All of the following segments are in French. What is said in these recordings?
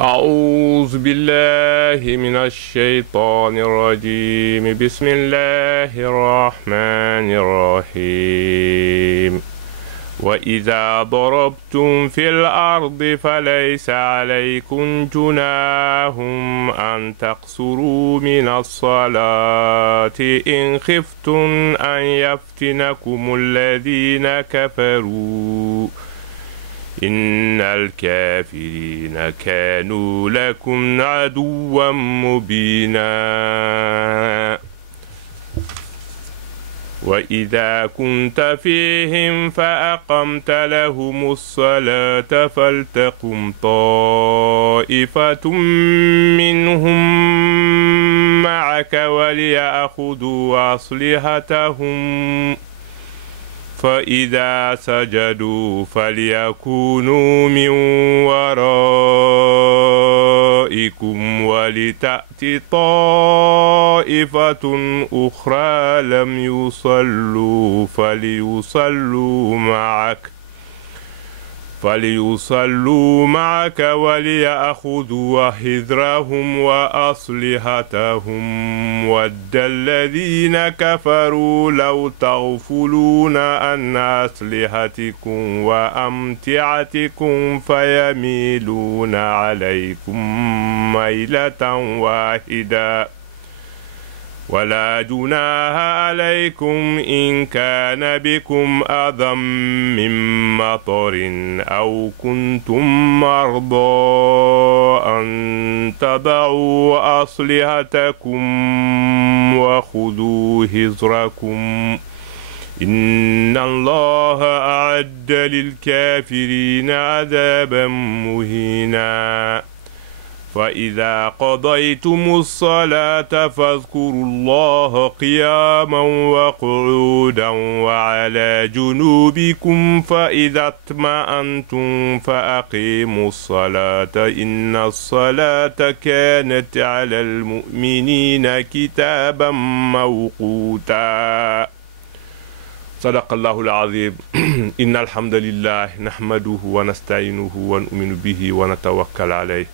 أعوذ بالله من الشيطان الرجيم. بسم الله الرحمن الرحيم. وإذا ضربتم في الأرض فليس عليكم جناح أن تقصروا من الصلاة إن خفتم أن يفتنكم الذين كفروا إن الكافرين كانوا لكم عدوا مبينا. وإذا كنت فيهم فأقمت لهم الصلاة فلتقم طائفة منهم معك وليأخذوا أسلحتهم فإذا سجدوا فليكونوا من ورائكم ولتأت طائفة أخرى لم يصلوا فليصلوا معك وليأخذوا حذرهم وأسلحتهم ود الذين كفروا لو تغفلون عن أسلحتكم وأمتعتكم فيميلون عليكم ميلة واحدة ولا جناح عليكم إن كان بكم أذى من مطر أو كنتم مرضى أن تضعوا أسلحتكم وخذوا حذركم إن الله أعد للكافرين عذابا مهينا. فإذا قضيتم الصلاة فاذكروا الله قياما وقعودا وعلى جنوبكم فإذا اطمأنتم فأقيموا الصلاة إن الصلاة كانت على المؤمنين كتابا موقوتا. صدق الله العظيم. إن الحمد لله نحمده ونستعينه ونؤمن به ونتوكل عليه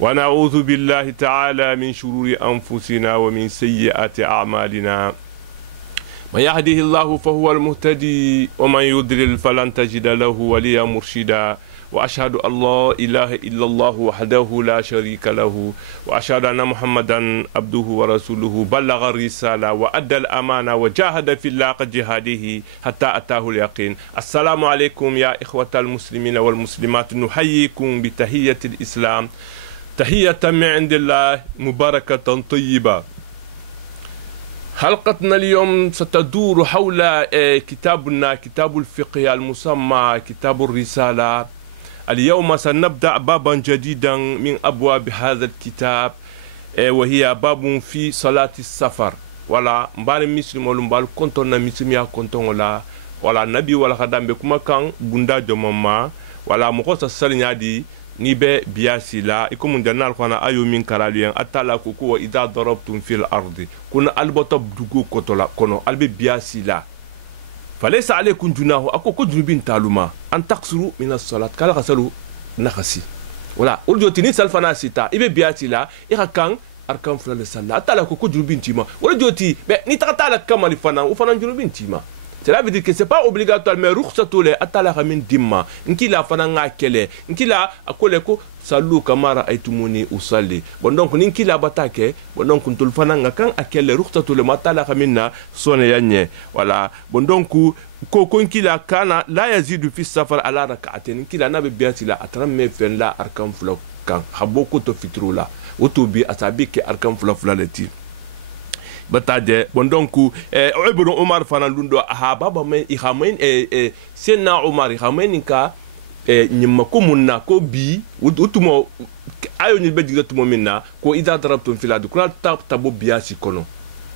ونعوذ بالله تعالى من شرور أنفسنا ومن سيئات أعمالنا. من يهده الله فهو المهتدي ومن يضلل فلن تجد له وليا مرشدا. وأشهد أن لا إله إلا الله وحده لا شريك له وأشهد أن محمدا عبده ورسوله بلغ الرسالة وأدى الأمانة وجاهد في الله جهاده حتى أتاه اليقين. السلام عليكم يا إخوة المسلمين والمسلمات. نحييكم بتحية الإسلام تحية من عند الله مباركة طيبة. حلقتنا اليوم ستدور حول كتابنا كتاب الفقه المسمى كتاب الرسالة. اليوم سنبدأ بابا جديدا من أبواب هذا الكتاب وهي باب في صلاة السفر. ولا مبال مسلم ولا مبال كنتون مسلم يا كنتون ولا نبي ولا خدام بكما كان بندا جمما ولا مقصة سلنيادي نيبه بياسيلا يكون جنال كنا أيو من كراليان أتلا كوكو إذا ضربتم في الأرض كنا ألبطة بدوكو كتلا كنو ألبي بياسيلا فليس عليكم جناح أكو كجنبين تعلما أن تقصروا من الصلاة كلا غسلوا نخسي ولا أرجوتني سالفنا سيتا إبه بياسيلا إخا كان أركان فلا الصلاة أتلا كوكو جنبين تيما أرجوتي نتقطع كمال فنا وفنا جنبين تيما. Cela veut dire que ce n'est pas obligatoire, mais rukhsatule atala khamin dimma nkila fana ngakele nkila akole ko salu kamara aitumuni usalli bon donc nkila batake bon donc ntul fana ngakan akele rukhsatule matala khamina sone yanye voilà bon donc ko nkila kana la yazidu fi safar ala rak'atin nkila nabe biatila atramme fen la arkam flok kan haboko to fitrula utubi asabi ke arkam flafla lati bataje bon donc ibn Umar fana lundo ha baba men ikhamen senna Umar ikhamen ka nyimma ko munna ko bi utumo ayo ni be diga tumo minna ko idha darabtum fil ard kuna tabo biasi kono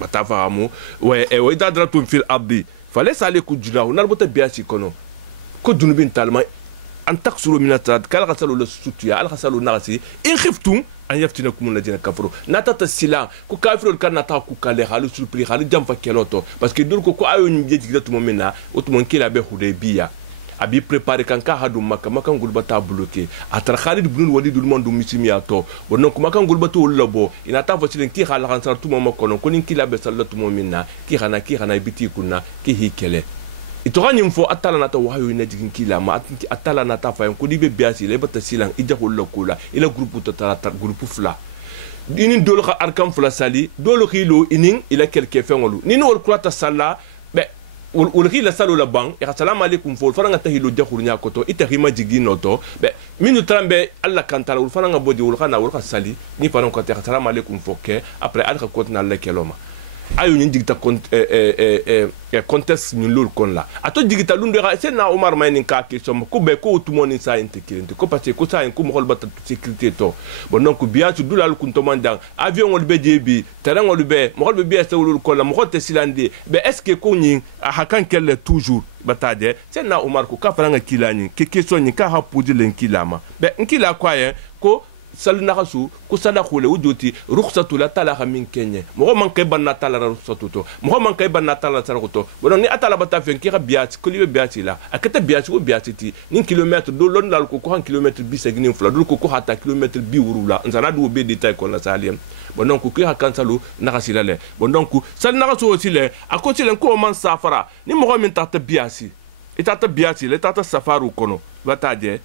batafahamu wa idha darabtum fil ardi falaysa alaykum junahu narbata biasi kono ko junubin talma an taksuru min at-tad kala ghasalu lis-sutiya al-ghasalu nagsi in khiftum an yaftinakum alladhina kafaru natata sila ko kafirol kan nata ku kale halu surpris halu jam fa keloto parce que dur ko ayo ni jeeti gatu momena otumon kila be Hudaybiya abi préparé kan ka hadu makka makan gulba ta bloqué atra Khalid ibn Walid dul monde misimiya to bonon ko makan gulba to labo ina ta fasilin ki khala kan sar tumo makono ko nin kila be sallatu mu'minna ki khana biti kunna ki hikele itoga nyimfo atala nata wahayo ina jigin kila ma atala nata fa ko dibe biasi le bata silang ija holla kula ila groupe to groupe fla inin dolo ka arkam fla sali dolo khilo inin ila kelke fengolu nin wol kurata salla be wol khila salo la bang ya salam alaikum fo faranga tahilo jakhur nya koto itahima jigino to be minu trambe alla kantala wol faranga bodi wol khana wol sali ni faran ko ta salam alaikum fo ke après al ka kotna le keloma ayo ni digita contest ni lol kon la ato digita lundo ra c'est na Omar Maynin ka ke som ko be ko tout monde sa intégrité ko parce que ko sa ko mo holba sécurité to bon donc bien tu dulal kun to mandang avion ngol be jebi terrain ngol be mo holbe bien sa lol kon la mo hote silande be est ce que ko ni hakan kelle toujours batade c'est na Omar ko ka faranga kilani ke question ni ka ha poudi len kilama be nkila kwaye ko sal nakasu ko sada khule wujoti rukhsatu la tala min kenye mo man kay banna tala rukhsatu to mo man kay banna tala sarakoto bonon ni atala bata fen ki biati ko libe biati la akata biati ko biati ti ni kilomètre do lon dal ko han kilomètre bi segini fula do ko hata kilomètre bi wurula nzana do be détail ko la saliem bonon ko ki hakan salu nakasila le bonon ko sal nakasu aussi le akoti len ko man safara ni mo min tata biati itata biati le tata safaru kono bataje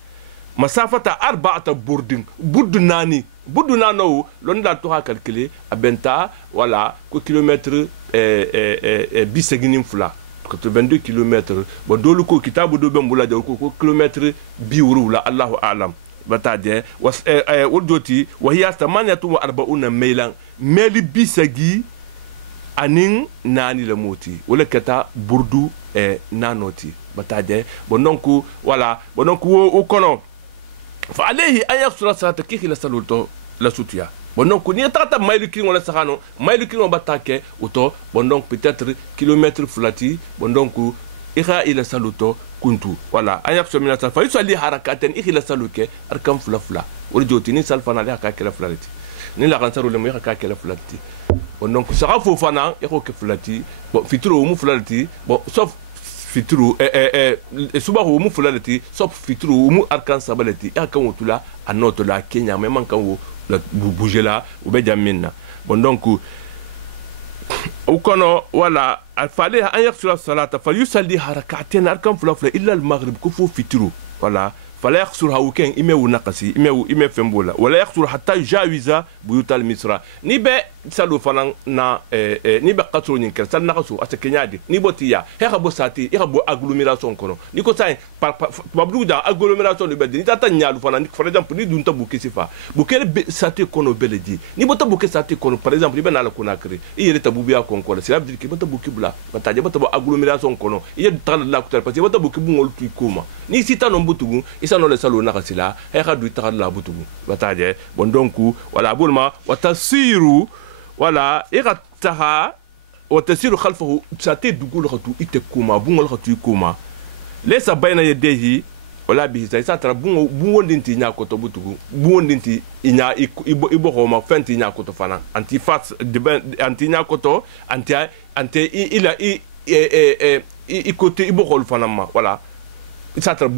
masafata arba'ata burdu nani burdu nano lon da to ha calculer abenta voilà ko kilomètre bi segini fula 82 km bo dolu ko kitabu do bembula de ko kilomètre bi wurula Allahu a'lam bataje was wodoti wa hiya 48 mailan meli bi segi anin nani le moti wala kata burdu nanoti bataje bononku voilà bononku o kono فعليه أن يقصر صلاة كيخي لسلوتو لسوتيا بونك ني تاتا مايلو كين ولا سخانو مايلو كين باتاكي اوتو بونك peut-être kilomètre flati بونك إخا إلى سلوتو كنتو ولا أن يقصر من الصلاة فيصلي حركاتين إخي لسلوكي أركم فلا فلا ورجوتي ني سالفانا لها كاكلا فلاتي ني لا غنسرو لمو يخا كاكلا فلاتي بونك سخافو فانا يخو كفلاتي بون فيترو مو فلاتي بون sauf fitru subahu mu fulalati sop fitru mu arkan sabalati ya kan wutula anoto la Kenya mais man kan wo la bouger là ou be jamina bon donc ou kono wala al fallait an yaksura salata falyusalli harakatain arkan fulafla illa al maghrib kufu fitru wala فلا يخسر هاوكين إمه نقصي إمه فمبولا ولا يخسر حتى يجاوز بيوت المصر نيبه سالو فلان نا نيبه قصر نينكر سال نقصو أتكنيادي نيبوتيا هيك بوساتي هيك بو أغلوميراسيون كونو نيكو ساين بابلو دا أغلوميراسيون لبدي نيتا نيالو فلان for exemple ni dunta buke sifa buke sati kono beledi ni bota buke sati kono par exemple ibe na la konakri iyere tabubia konkola c'est dire que bota buke bla bataje bota agglomération kono iye tala la kutel parce que bota buke bu ngol tukuma ni sita no mbutugu isano le salo nakasila heka du tala la butugu bataje bon donc wala bulma watasiru wala irataha watasiru khalfahu sati dugul khatu itekuma bu ngol khatu ikuma lesa bayna yedehi wala bi sa tra buwondinti nya koto butugu buwondinti inya ibo homa fenti nya koto fana anti fat anti nya koto anti ila i côté ibo hol fana ma voilà ça tra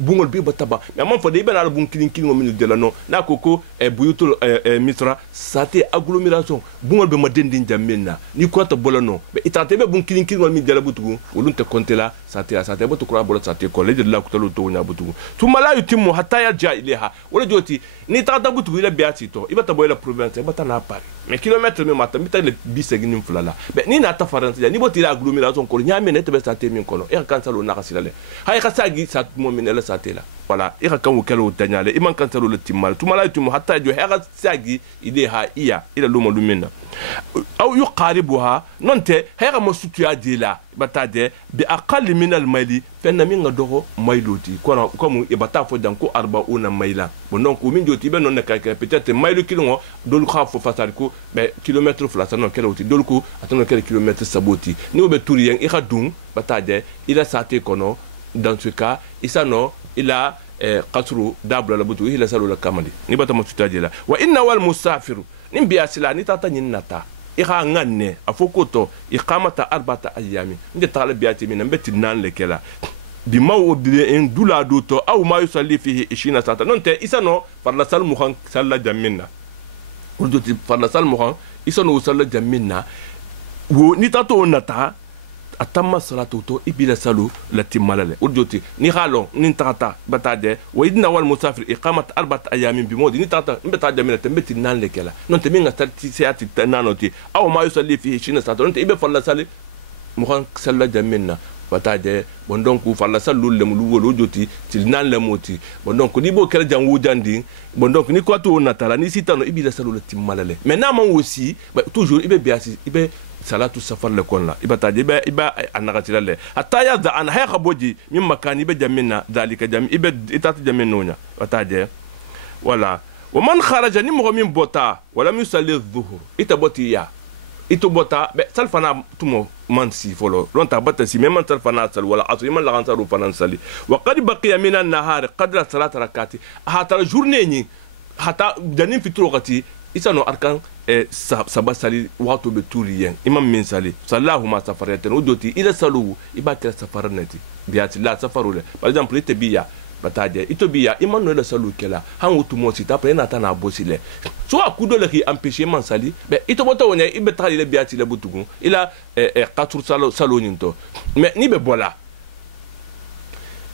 bungol bi bataba mais man fode ibena bun kilin minu de la non na koko buyutul misra sate agglomération bungol be madendin jamena ni ko ta bolano be itate be bun kilin min de la butugu wolun te compter la sate botu kura bolo sate ko le de la kutalo to nya butugu tuma la yutimu hatta yarja ilaha wala joti ni ta butugu ila biati to ibata boy la province ibata na Paris mais kilomètre me mata mita le bisegini mfulala be ni na ta France ni boti la agglomération ko nya men te be sate min kono e kan salo na kasila le hay kasagi sat momin la sate la voilà e kan wo kelo tanyale iman kan salo le timal tumala tumu hatta jo hera sagi ide ha iya ila lumo lumina aw yuqaribuha nonte hera mosutu ya dila batade bi aqall min al mali fenna min ngadogo mailoti kono comme e bata fo dan ko 40 maila bonon ko min joti be non ka peut-être mailu kilongo dol khafo fasar ko be kilomètre flasa non keloti dol ko atano quel kilomètre saboti ni obe tourien e khadum batade ila sate kono dans ce cas isano ila qasru dabla la butu ila salu la kamali ni bata mosutu dila wa inna wal musafiru nim biasila ni tata nyinnata iha nganne afokoto iqamata 4 ayami nde tala biati min mbeti nan le kela بموضع دولا دوتو أو ما يصلي فيه 20 ساعة نونت إسانو فرلا سال مخان سال جمينا ولدوتي فرلا سال مخان إسانو سال جمينا ونيتاتو نتا أتم الصلاة تو إبلا سالو لتمالله ولدوتي نيخالو نينتاتا بتاجي وإدنا والمسافر إقامة 4 أيام بموضع نيتاتا بتاجي من تمبتي نان لكلا نونت مين سالتي ساعتي نانوتي أو ما يصلي فيه 20 ساعة نونت إبلا فرلا سال مخان سال جمينا bataje bon donc falla sallu le mu wolo joti til nan le moti bon donc ni bo kere jan wujandi bon donc ni ko to natala ni sitano ibi la sallu le timmalale mais na man aussi toujours ibe biasi ibe salatu safar le konna ibataje ibe anagati le hatta ya da an hay khaboji min makani be jamina dalika jam ibe itat jaminonya bataje wala ومن خرج نمغ من بوتا ولم يصلي الظهر itaboti ya ito bota be salfana tumo mansi folo lonta bata si même salfana sal wala asu man la gansaru fanan sali wa qad baqiya min an-nahar qadra salat rakati hata journée ni hata danin fitro gati isano arkan sabasali waqtu be turiyen imam min sali sallahu ma safaratan udoti ila salu ibakira safaranati biati la safarule par exemple ite biya bataje itobia imano la salu kela hangutu mo sita pre na tana bosile so akudo le ki empêcher man sali be itobota wonya ibe tali le biati le butugu ila 4 salo nyinto mais ni be bola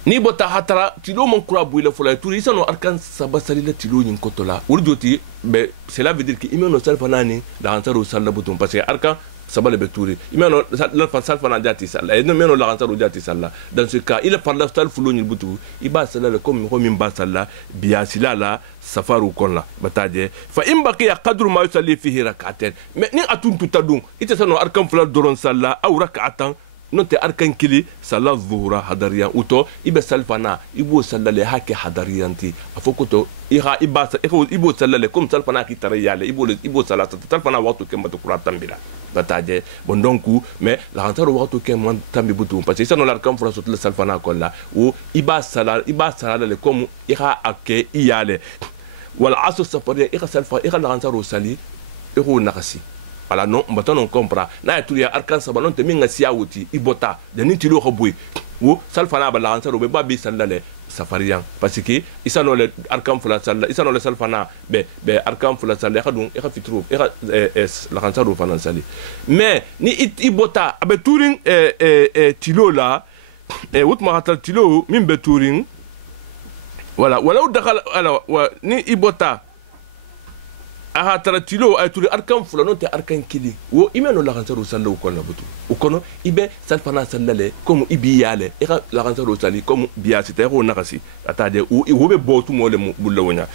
ni bota hatara tilo mon kura buile fola turi sano arkan sabasali le tilo nyin kotola urjoti be cela veut dire que imano salfanani da ansaro sala butum parce que arkan sabale beturi imeno la fasal fana jati sala et meno la rantaru jati sala dans ce cas il parle stal fuloni butu iba sala le comme min ba sala biya silala safaru konla bataje fa in baqiya qadru ma yusalli fihi rak'atayn mais ni atun tutadun ite sano arkam fula doron sala aw rak'atan note arkan kili sala dhuhra hadariya uto ibe salfana ibo sala le hake hadariyanti afokoto iha ibasa ibo sala le comme salfana ki tariyale ibo sala salfana waqtu kemba to kuratan bila bataje bon donc mais la rentare waqtu kemba tambi butu parce que ça no l'arkam fura sotla salfana kolla ou iba sala le comme iha ake iyale wal asu safariya iha salfa iha la rentare sali iho nakasi ala non mbata non compra na tuya arkan sabalon te minga siawuti ibota de niti lo khoboy wo salfana ba la ansaro be babi sallale safariyan parce que isano le arkan fula salla isano le salfana be arkan fula salla khadun e khafitru e la ansaro fana sali mais ni ibota abe turin tilo la wut ma hatal tilo min be turin voilà wala dakhala ala ni ibota aha tara tilo ay tuli arkan fulano te arkan kili wo imeno la gansaru sallu ko na butu ukono ibe salfana sallale comme ibiyale e la gansaru sali comme biasi te ko nakasi atade wo be botu mo le bulla wonya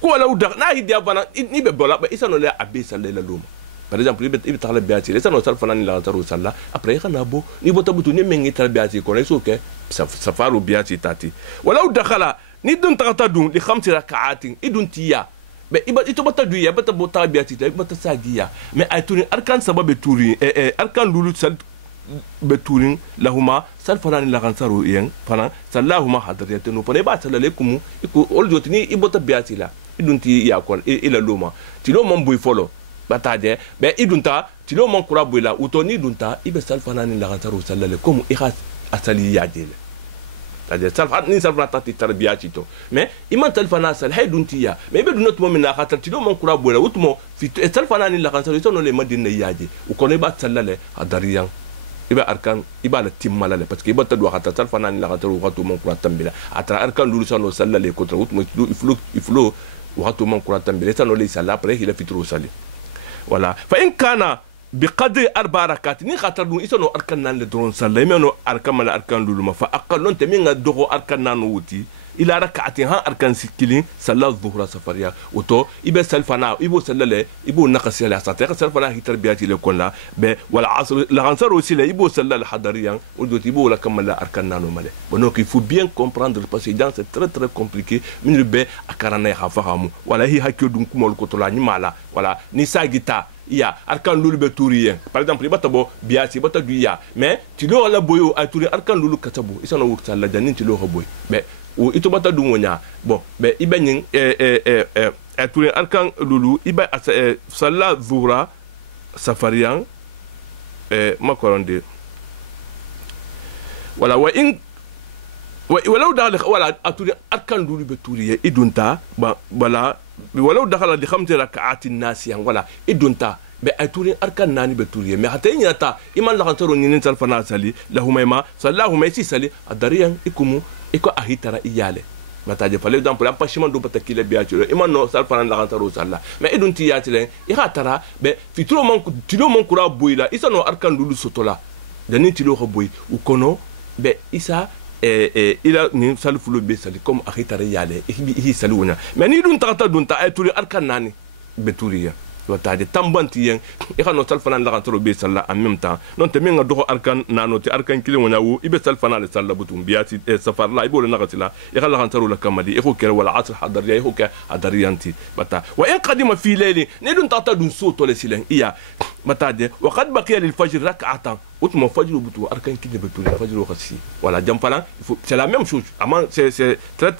ko wala uda na hidia bana ni be bola ba isano le abi sallale luma par exemple ibe tala biasi le sano salfana ni la gansaru salla après kana bo ni bota butu ni mengi tala biasi ko so ke safaru biasi tati wala udakhala ni dun tata dun li 5 rak'atin idun tiya be ito bata duya bata bota biati ta bata sagiya mais ay turin arkan sababe turin arkan lulu sal be turin lahuma sal fanani la gansaru yen fana sallahuma hadariyatunu fana ba salalekum iko oljotini ibota biati la idunti ya kon ila luma tilo mon boy folo bataje be idunta tilo mon kura boy la utoni dunta ibe sal fanani la gansaru sallale comme ikhas asali yadile c'est-à-dire salfa ni salfa tati tarbiyati to mais iman salfana sal hayduntiya mais be dunot mo min la khatati do mon kura bola utmo fi salfana ni la khansalo sono le madina yaji u kono ba sallale adariyan iba arkan iba la timmalale parce que iba tadwa khata salfana ni la khataro waqtu mon kura tambila atra arkan lulu sono sallale ko tra utmo iflo waqtu mon kura tambila sono le sala après il a fitro sali voilà fa in kana بقدر 4 ركعات ني خاطر دون يسنو اركان نان لدرون صلى يمنو اركان مال اركان لولما فاقل نون تمين دوغو اركان نان وتي الى ركعتين ها اركان سكيلين صلى الظهر سفريا وتو يبه سلفنا يبو سلله يبو نقص على ساتيق سلفنا هي تربياتي لكنا ب والعصر العنصر aussi là يبو سلله الحضريا ودو يبو لا كمل اركان نانو مال donc il faut bien comprendre parce que dans c'est très compliqué min be akarana ya fahamu wala hi hakyo dun kumol ko to la ni mala wala ni sagita ya arkan lulu be tourien par exemple ibata bo biasi bata duya mais ti lo la boyo a touri arkan lulu katabo isano wurta la janin ti lo ho boy be o ito bata du wonya bon be ibenyin a touri arkan lulu iba salla zuhra safariyan makoronde voilà wa in ولو دخل ولا أتوري أركان دولي بتوري إدونتا ولا ولو دخل لخمس ركعات الناس ولا إدونتا بأتوري أركان ناني بتوري ما حتى ينتا إيمان لغن ترون ينتظر فناسالي لهما ما صلاهما يسيسالي الدريان إكمو إكو أهيترا إياله mataje fale dans pour empêchement do patakile biatiro imano sal fanan la rantaro salla mais edun ti yatile ira tara be fitro mon tilo mon kura boyla isano arkan lulu sotola dani tilo ko boy u kono be isa ila ni sal fulo be sali comme ahitare yale hi saluna mais ni dun tata dun ta tuli arkan nani beturiya wataje tambanti yen ira no sal fanan la rantaro be salla en même temps non te menga do arkan nano te arkan kile wona wu ibe sal fanan le salla butum biati safar la ibo le nagatila ira la rantaro la kamali iko kere wala asr hadariya iko ka hadariyanti bata wa in qadima fi layli ne dun tata dun soto le silen iya mataje wa qad baqiya lil fajr rak'atan utmo fajr butu arkan kile betu fajr khasi wala jam falan c'est la même chose c'est très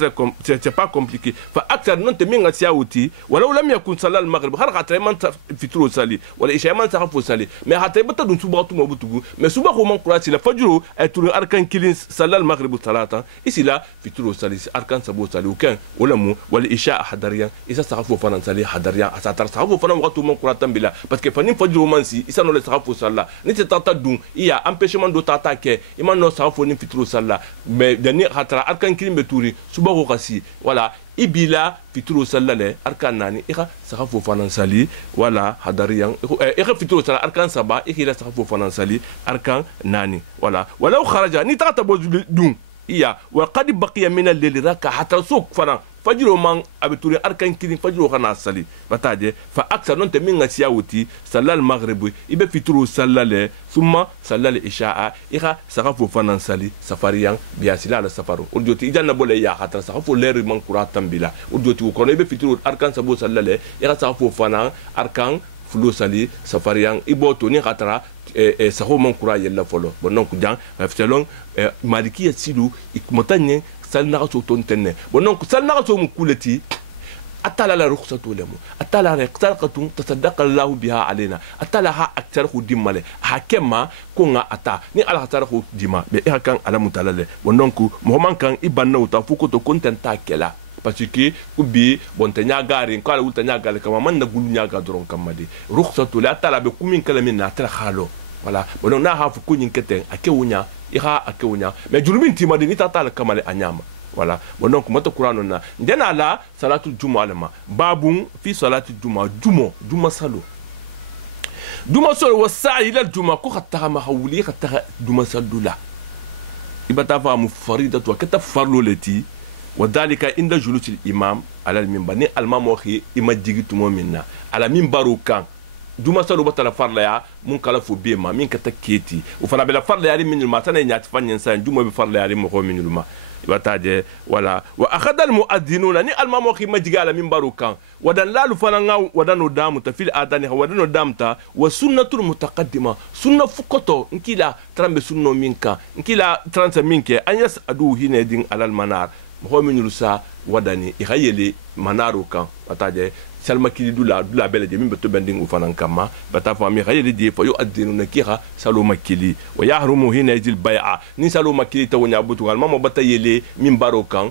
c'est pas compliqué fa akthar non te menga siawti wala lam yakun salal maghrib har man fitro sali wala isha man sarafo sali mais hatta bata dun suba to mobutugu mais suba ko man qurati la fajr ay tour arkan kilin salal maghrib salatan ici là fitro sali arkan sabo sali ukan wala mu wala isha hadariyan isa sarafo fanan sali hadariyan asatar sarafo fanan waqtu man quratan bila parce que fanin fajr man si isa no le sarafo sala ni te tata dun iya empêchement do tata ke iman no sarafo ni fitro sala mais dani hatra arkan kilin beturi suba ko kasi wala ibila fitro sallale arkan nani ika sakafo fanan sali wala hadariyan ika fitro sala arkan saba ika sakafo fanan sali arkan nani wala walau kharaja ni tata bozu dun iya wa qad baqiya min al-layl raka hatta suk fanan fajiro man abituri arkan kilin fajiro kana sali bataje fa aksa non te minga siawti salal maghrib ibe fitro sallale thumma salal isha'a ika sakafo fanan sali safariyan biasila la safaru urjoti ijanna bole ya hatra sakafo ler man kuratan bila urjoti ko ibe fitro arkan sabo sallale ika sakafo fanan arkan fulo sali safariyan iboto ni hatra sakho man kura yella folo bonon ku jan ftelon malikiya silu ikmotanye sal naga so ton tenne bonon sal naga so mu kulati atala la rukhsatu lamu atala raqtaqatu tasaddaqa Allah biha alaina atala ha aktar khu dimale hakema ko nga ata ni ala aktar khu dima be kan ala mutalale bonon ku mohaman kan ibanna uta fuko to kontenta kela parce que ubi bontanya gari ko ala ultanya gari kama man na gulu nyaga doron kamade rukhsatu la atala be kumin kalamin na tara khalo voilà bonon na ha fu kunyin keten akewunya ira akewunya mais julubin timade ni tata la kamale anyama voilà bon donc moto qur'an na ndena la salatu juma alama babun fi salatu juma salo wa sa'i ila juma ko khatta ma hawli khatta juma salula ibata fa mufaridatu kata farlo leti wadhalika inda julusi imam ala al minbar ni al mamohi imajigi tumo minna ala minbaru kan juma salo batala farla ya mun kala fo bema min kata keti o fana bela farla ya min ma tana nyati fanyen sa juma be farla ya mo ko minulma bataje wala wa akhadha al muadhdhinuna ni al mamohi majigala min barukan wadan lalu fananga wadano damu ta fil adani wadano damta wa sunnatul mutaqaddima sunna fukoto nkila trambe sunno minka nkila transa minke anyas adu hinedin alal manar mo minulsa wadani ihayele manaru kan bataje salma kili dula bele de min beto bending u fanan kama bata fami khayeli di fa yu'addinu nakira saluma kili wa yahrumu hina yajil bai'a ni saluma kili tawnya butu al mama bata yele min barokan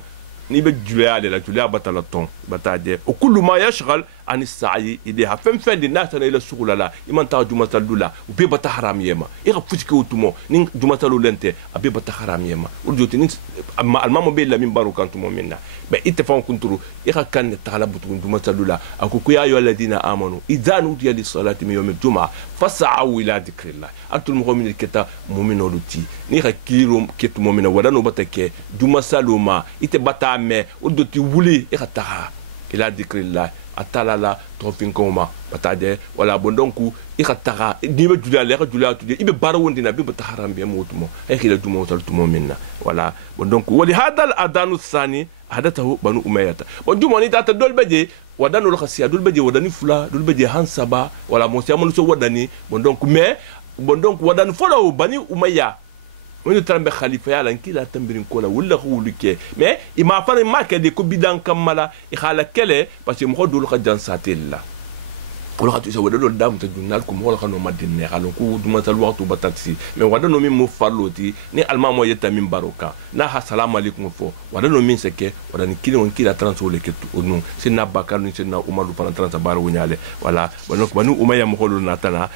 ni be julia la julia bata la ton bata de o kullu ma yashghal an as-sa'i ilayha fem di nasana ila sughulala iman ta juma salula u be bata haram yema ira futike utumo ni juma salu lente abe bata haram yema urjoti ni amma al mama be la min barokan tumo minna be itfan kunturu ira kan ta'ala butu juma salula akuku ya ayyuhal ladina amanu idza nudiya lis-salati min yawm al-jum'a fas'au ila dhikrillah atul mu'minin keta mu'mino luti ni hakiro ketu mu'mina wadano batake juma saluma ite bata me udoti wuli ikata ila dhikrillah atalala tofin koma bataje wala bondonku ikata dibe julia tudie ibe barawondina be bata haram be motumo ay khila tumo saltumo minna wala bondonku wali hadal adanu thani hadathu banu umayyata bonjumo ni tata dolbeje wadanu lo khasiya dolbeje wadani fula dolbeje hansaba wala mosiamon so wadani bondonku me bondonku wadanu folo bani umayya woni trambe khalifa ya lan kila tambirin kola wala khuluke mais ima fane make de ko bidan kamala i khala kele parce que mo dul khajan satilla wala tu sa wala do dam ta dunal ko mo wala kanu madin ne xalo ko duma tal waxtu batati mais wala no min mo farloti ni alma mo yetta min baroka na ha salam alaykum fo wala no min seke wala ni kili on kila transo le ketu onu sinna bakar ni sinna umaru pana transa bar wunyale wala banu umaya mo holu natana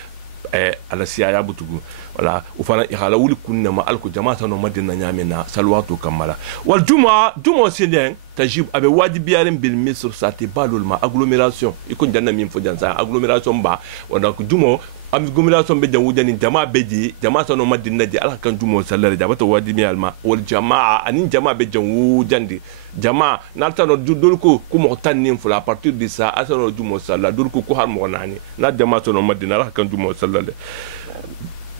ala siya butugu wala ufana ihala wuli kunna ma alko jamaata no madina nyamena salwatu kamala wal juma sinen tajib abe wajibi yaren bil misr sati balul ma agglomération ikon janna min fo jansa agglomération ba wala ko jumo agglomération be jan wujani jama beji jamaata no madina di ala kan jumo sallare jabata wajibi alma wal jamaa anin jama be jan wujandi jama nalta no dulko ko mo tannin fula à partir de ça asano jumo salla dulko ko har mo nani na jama no madina ala kan jumo sallale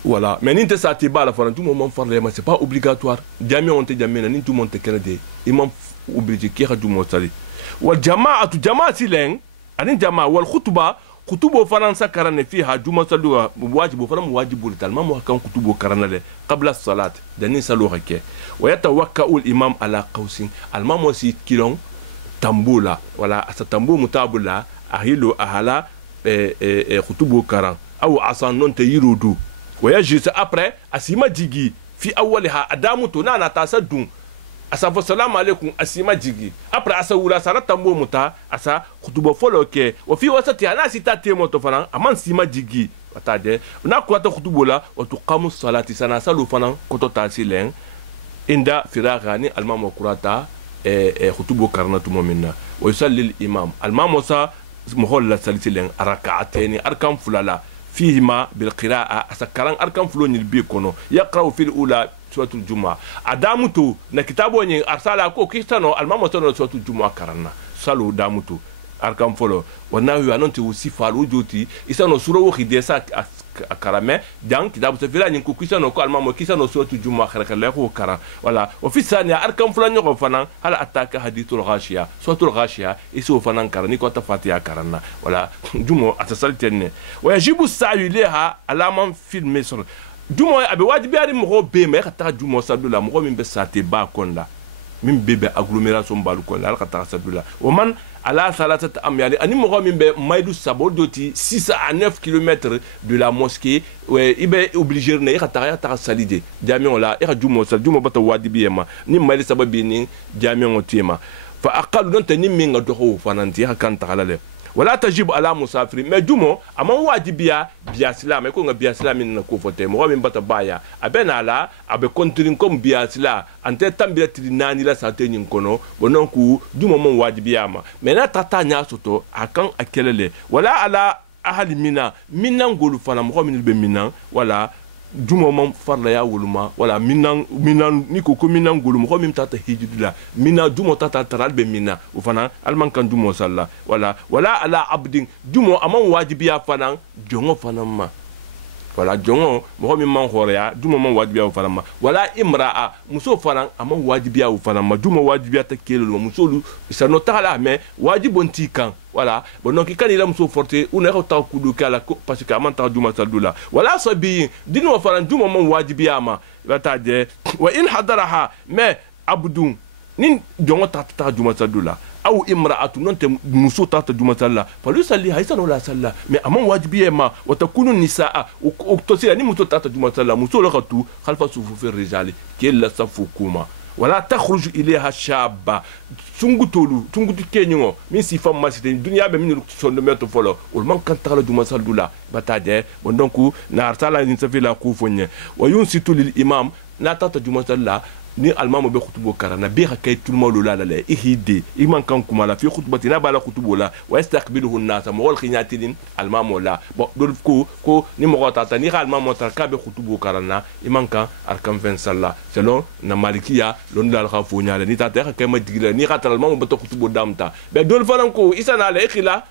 voilà mais ninte sa tiba la fana tout le monde farle mais c'est pas obligatoire jami on te jami na ni tout le monde te kenede imam obligé ki khadu mo sali wal jamaatu jamaati len anin jamaa wal khutubo faransa karane fiha juma salu wajibu faram wajibu talma mo kan khutubo karana le qabla salat dani salu hake wa yatawakkau al imam ala qausin al imam si kilon tambula wala asa tambu mutabula ahilo ahala khutubo karan aw asan non te yirudu ويجلس après asima jigi fi awwalha adamu to na ta sadun asafa salam alaikum asima jigi après asawura sarata mbo muta asa khutuba foloke wa fi wasati ana sita temo to fana aman sima jigi wataje na ko ta khutubo la wa tuqamu salati sana salu fana koto tasilen inda firagani almam qurata khutubo karnatu mu'minna wa yusalli al imam almam sa muhalla salitilen rak'atayn arkan fulala فيهما بالقراءة أسكران أركان فلون البيكونو يقرأ في الأولى سورة الجمعة أدامتو نكتابو ني أرسال أكو كيستانو المامو سنو سورة الجمعة كرنا سالو دامتو أركان فلو وناوي أنونتي وسيفا الوجوتي إسانو سورة وخيديسا akarame dan kitabu safira nyin ko kisano ko almamo kisano suratu juma khala ko kara wala wa fi thaniya arkam fulan ko fanan hal ataka hadithul ghashiya suratul ghashiya isu fanan karani ko ta fatiha karanna wala jumo atasaltenne wa yajibu sa'yu laha alaman fil misr jumo abe wajibi ari mo be me khata jumo sadula mo min be sate ba konda min bebe agglomération balu kon la khata sadula wa man ala salatata amyali ani mo min be maydu sabodoti 6 à 9 km de la mosquée ouais ibe obligé ne khata ta salide jamion la e jumo sa jumo bata wajibi yema ni mayli sababi ni jamion tiema fa aqallu non tani min ga doho fananti kan ta halale wala tajibu ala musafiri mais jumo ama wajibiya biya sila mais ko nga biya sila min ko fote mo min bata baya abena la abe continue comme biya sila ante tambira nani la sate nyin kono bonon ku jumo mon wajibiya ma mais na tata nya soto akan akelele wala ala ahli minan golu fana mo min be minan wala jumo mon farla ya wuluma wala minan ni ko minan golu mo min tata hijidula mina jumo tata taral be mina o fana alman kan jumo salla wala ala abdin jumo amon wajibiya fana jongo fana ma wala jongo mo min man horeya jumo man wajibiya fana ma wala imraa muso fana amon wajibiya fana ma jumo wajibiya ta kelo muso lu sano tala mais wajibon ti kan voilà bon donc quand il a muso forte on est autant kudu kala parce que amanta juma sadula wala sabi dinu fana jumo man wajibiya ma bata je wa in hadaraha mais abdun nin jongo tata juma sadula aw imra'atu non te muso tata juma salla fa lu salli haysan wala salla mais amon wajibiya ma wa takunu nisaa o to sira ni muso tata juma salla muso la khatu khalfa sufufi rijali kella safukuma wala takhruj ilayha shabba sungutolu tungutu kenyngo min sifa masite dunya be min sondo meto folo ul man kan tala duma saldula bataje bon donc na arsala ni safila ku fonye wa yunsitu lil imam na tata duma salla ni almamo be khutubo karana bi hakay tulmo la la ihide iman kan kuma la fi khutbati na bala khutubo la wa yastaqbiluhu an-nas mawal khinatin almamo la bon dol ko ni mo tata ni almamo ta ka be khutubo karana iman kan arkam 20 salla selon na malikiya lon dal khafu nyaale ni tata ka ma digila ni khatal almamo be khutubo damta be dol fanan ko isana la ikhila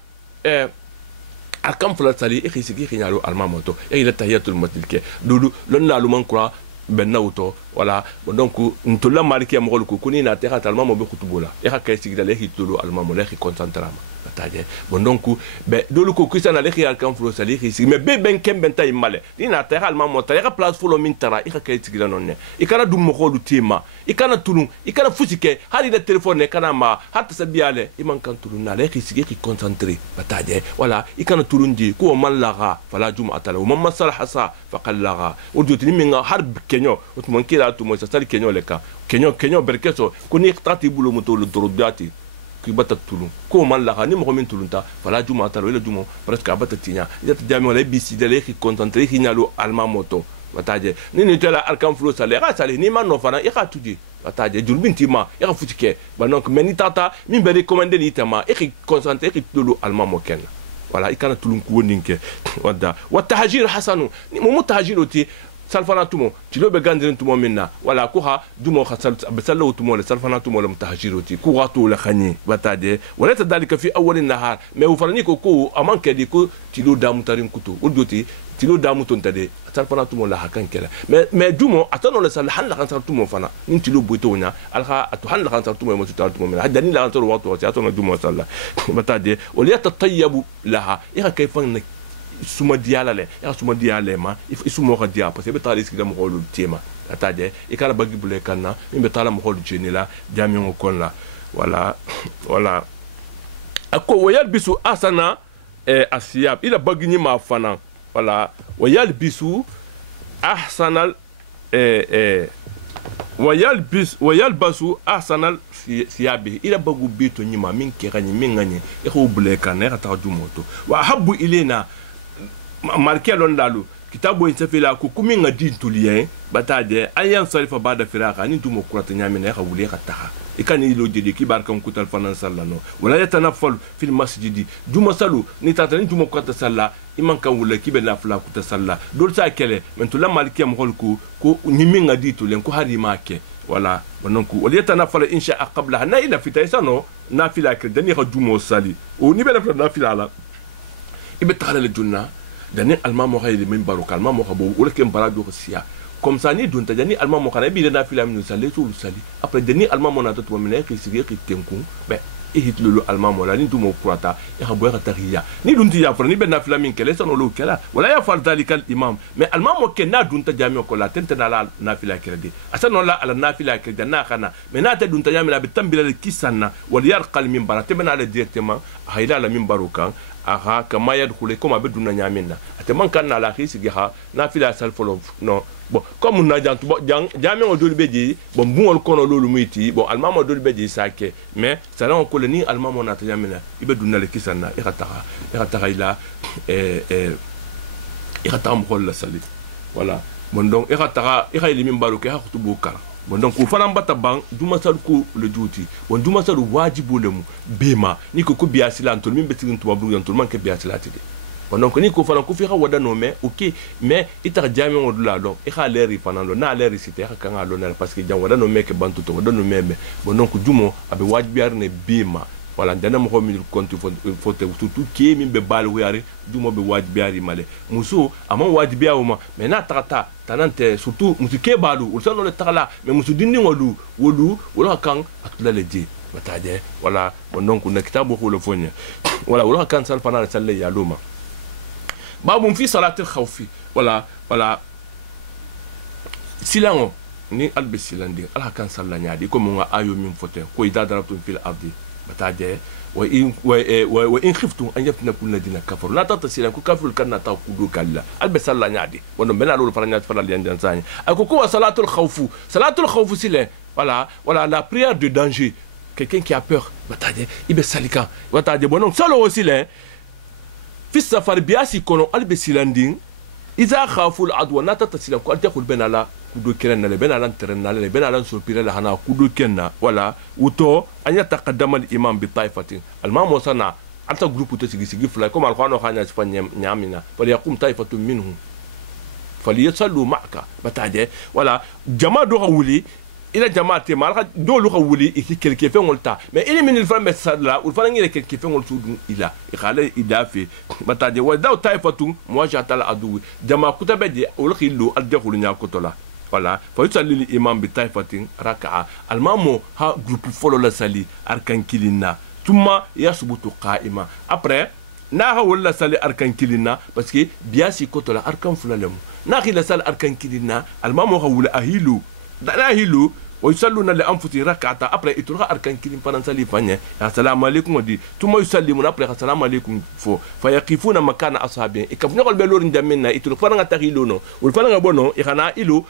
arkam fula sali ikhisi khinyalo almamo to ila tahiyatul masjid ke dulu lon na lu man kura ben nauto voilà donc ntola mariki ya mokolo ko ni na terra talma mo be kutubola e ka kaisi gidale hitolo alma mo le ki concentrama bataje bon donc be dolu ko kusana le khiyal kan flo sali khisi mais be ben kem ben tay male dina tay hal ma mota ya place flo min tara ika kay tigila nonne ikana dum mo kholu tema ikana tulun ikana fusike hali de telephone kana ma hatta sabiale iman kan tulun na le khisi ki concentré bataje voilà ikana tulun di ko man laga fala jum atala man masal hasa faqal laga urdutini min harb kenyo utmon kila tumo sa sali kenyo le ka kenyo berkeso ko ni tati bulo mo to lo drodati ki bata tulun ko man la ni mo min tulunta fala juma talo ila jumo presque abata tinya ida jami wala bisi de le ki concentré ki nyalo alma moto bataje ni tela alkan flo sale ga sale ni man no fana i ka tudi bataje julbin tima i ka futike ba donc meni tata min be recommander ni tama i ki concentré ki tulu alma mo ken voilà i kana tulun ko ninke wada wa tahjir hasanu ni mo tahjir oti salfana tumo tilo be gandirin tumo minna wala ko ha dumo khasal besallo tumo le salfana tumo le mutahjiroti ku wato la khani batade wala tadalika fi awwal an-nahar me ufarani ko amanke di ko tilo damu tarin kuto udoti tilo damu tontade salfana tumo la hakan kala me dumo atano le sal hal kan tumo fana nin tilo boito nya alha atu hal kan tumo mo tumo minna hadani la kan wato atano dumo salla batade wala yatatayabu laha ira kayfan suma diala le ya suma diala ma isuma ko dia parce que be tali skida mo holu tema ataje e kala bagi bule kanna mbe tala mo holu jenila jami ngo kolla wala ako wayal bisu asana asiyab ila bagi ni ma fana wala wayal bisu ahsanal wayal basu ahsanal siyabi ila bagu bito nyima min kirani min ngani e ko bule kanna e ta jumoto wa habbu ilena marqué londalu kitabu insafila ko kumi ngadi tulien bataje ayan sarifa bada firaka ni tumo kurata nyamina ka wuli ka taha ikani lo jidi ki barkan kutal fanan sallano wala yatanaffal fil masjidi duma salu ni tata ni tumo kurata salla iman kan wula ki be nafla kuta salla dol sa kele men to la malkiya mo holku ko ni min ngadi tulien ko hari make wala bononku wala yatanaffal insha qabla na ila fitaisano nafila kedani ka dumo sali o ni be nafila la ibe tala le junna dani alma mo khayli min baruka alma mo khabo wala kem barado sia comme ça ni dunta dani alma mo khana bi na fila min sali to sali après dani alma mo na to mo mena ki sigi ki tenku be e hit lulu alma mo la ni to mo kurata e khabo ya tariya ni dunti ya fra ni be na fila min kele sono lo kala wala ya fal dalika al imam mais alma mo ken na dunta jami ko la tentana la na fila kede asano la ala na fila kede na khana mais na ta dunta jami la be tambila kisanna wal yarqal min barate bena la directement hayla la min baruka aha kama yadkhulu comme abeduna nyamina ateman kan na la khisi ha na fila sal folo non bon comme na jantu bon jami o doli beji bon bungol kono lolu muiti bon alma mo doli beji sake mais salon ko ni alma mo na nyamina ibeduna le kisanna ikata ila ikata mo hol la sali voilà bon donc ikata ili min baruke ha kutubu kala bon donc ko fana mbata bang duma sal ko le juuti bon duma sal wajibu lemu bema ni ko biya silanto min betin to babu yanto man ke biya silati de bon donc ni ko fana ko fi wada no mais OK mais ita jami on la donc e kha leri fana lo na leri cité ka nga lo na parce que jam wada no mais ke bantu to wada no meme bon donc jumo abe wajibi arne bema wala dana mo mi konti fote tout qui min be bal wiari jumo be wajibi ari male muso amon wajibi awma mais na tata tanante surtout musu ke balu ulsano le tala mais musu dindi ngolu wala kan atula le di bataje wala bon donc na kitabu ko le fonya wala kan sal fana sal ya luma babum fi salatil khawfi wala silango ni albe silandi ala kan sal la nyaadi ko mo nga ayo min fote ko ida darabtum fil ardi bataje wa in khiftum an yaftinakum ladina kafaru la tatasila ku kafirul kanna ta kudu kala albe salla nyaadi wono mena lolu faranya fara li ndan sani ako ko salatul khawfu sile voilà la prière de danger quelqu'un qui a peur bataje ibe salika bataje bonon solo aussi le fi safar biasi kono albe silanding iza khaful adwa na tatasila ko alta khul benala kudo kenna le benala terna le benala surpire la hana kudo kenna wala uto anya taqaddama al imam bi taifatin al imam wasana alta groupe to sigi fla comme al khano khanya sifanya nyamina wala yaqum taifatun minhum falyasallu ma'aka bataje wala jama do wuli ila jamaate malaka do lu wuli iki quelque fait ngolta mais il min il fa met sala ou fa ngire quelque fait ngol sudu ila ikhala idafi bataje wa daw taifatun muwajjatal adu jama kutabeje ul khillu al jakhulu nya kotola voilà fa yusalli li imam bi taifatin raka'a al mamu ha groupe folo la sali arkan kilina ثم يثبت قائما après naha wala sali arkan kilina parce que biasi koto la arkan fulalemu nahi la sali arkan kilina almamo wala ahilu dana ahilu ويصلون لأنفسهم ركعة après itulha arkan kilin panan sali fanye assalamu alaikum di tuma yusallimuna après assalamu alaikum fo fayaqifuna makana ashabin ikafnya kol belor ndamena itul faranga tahilono ul faranga bono ikana ilu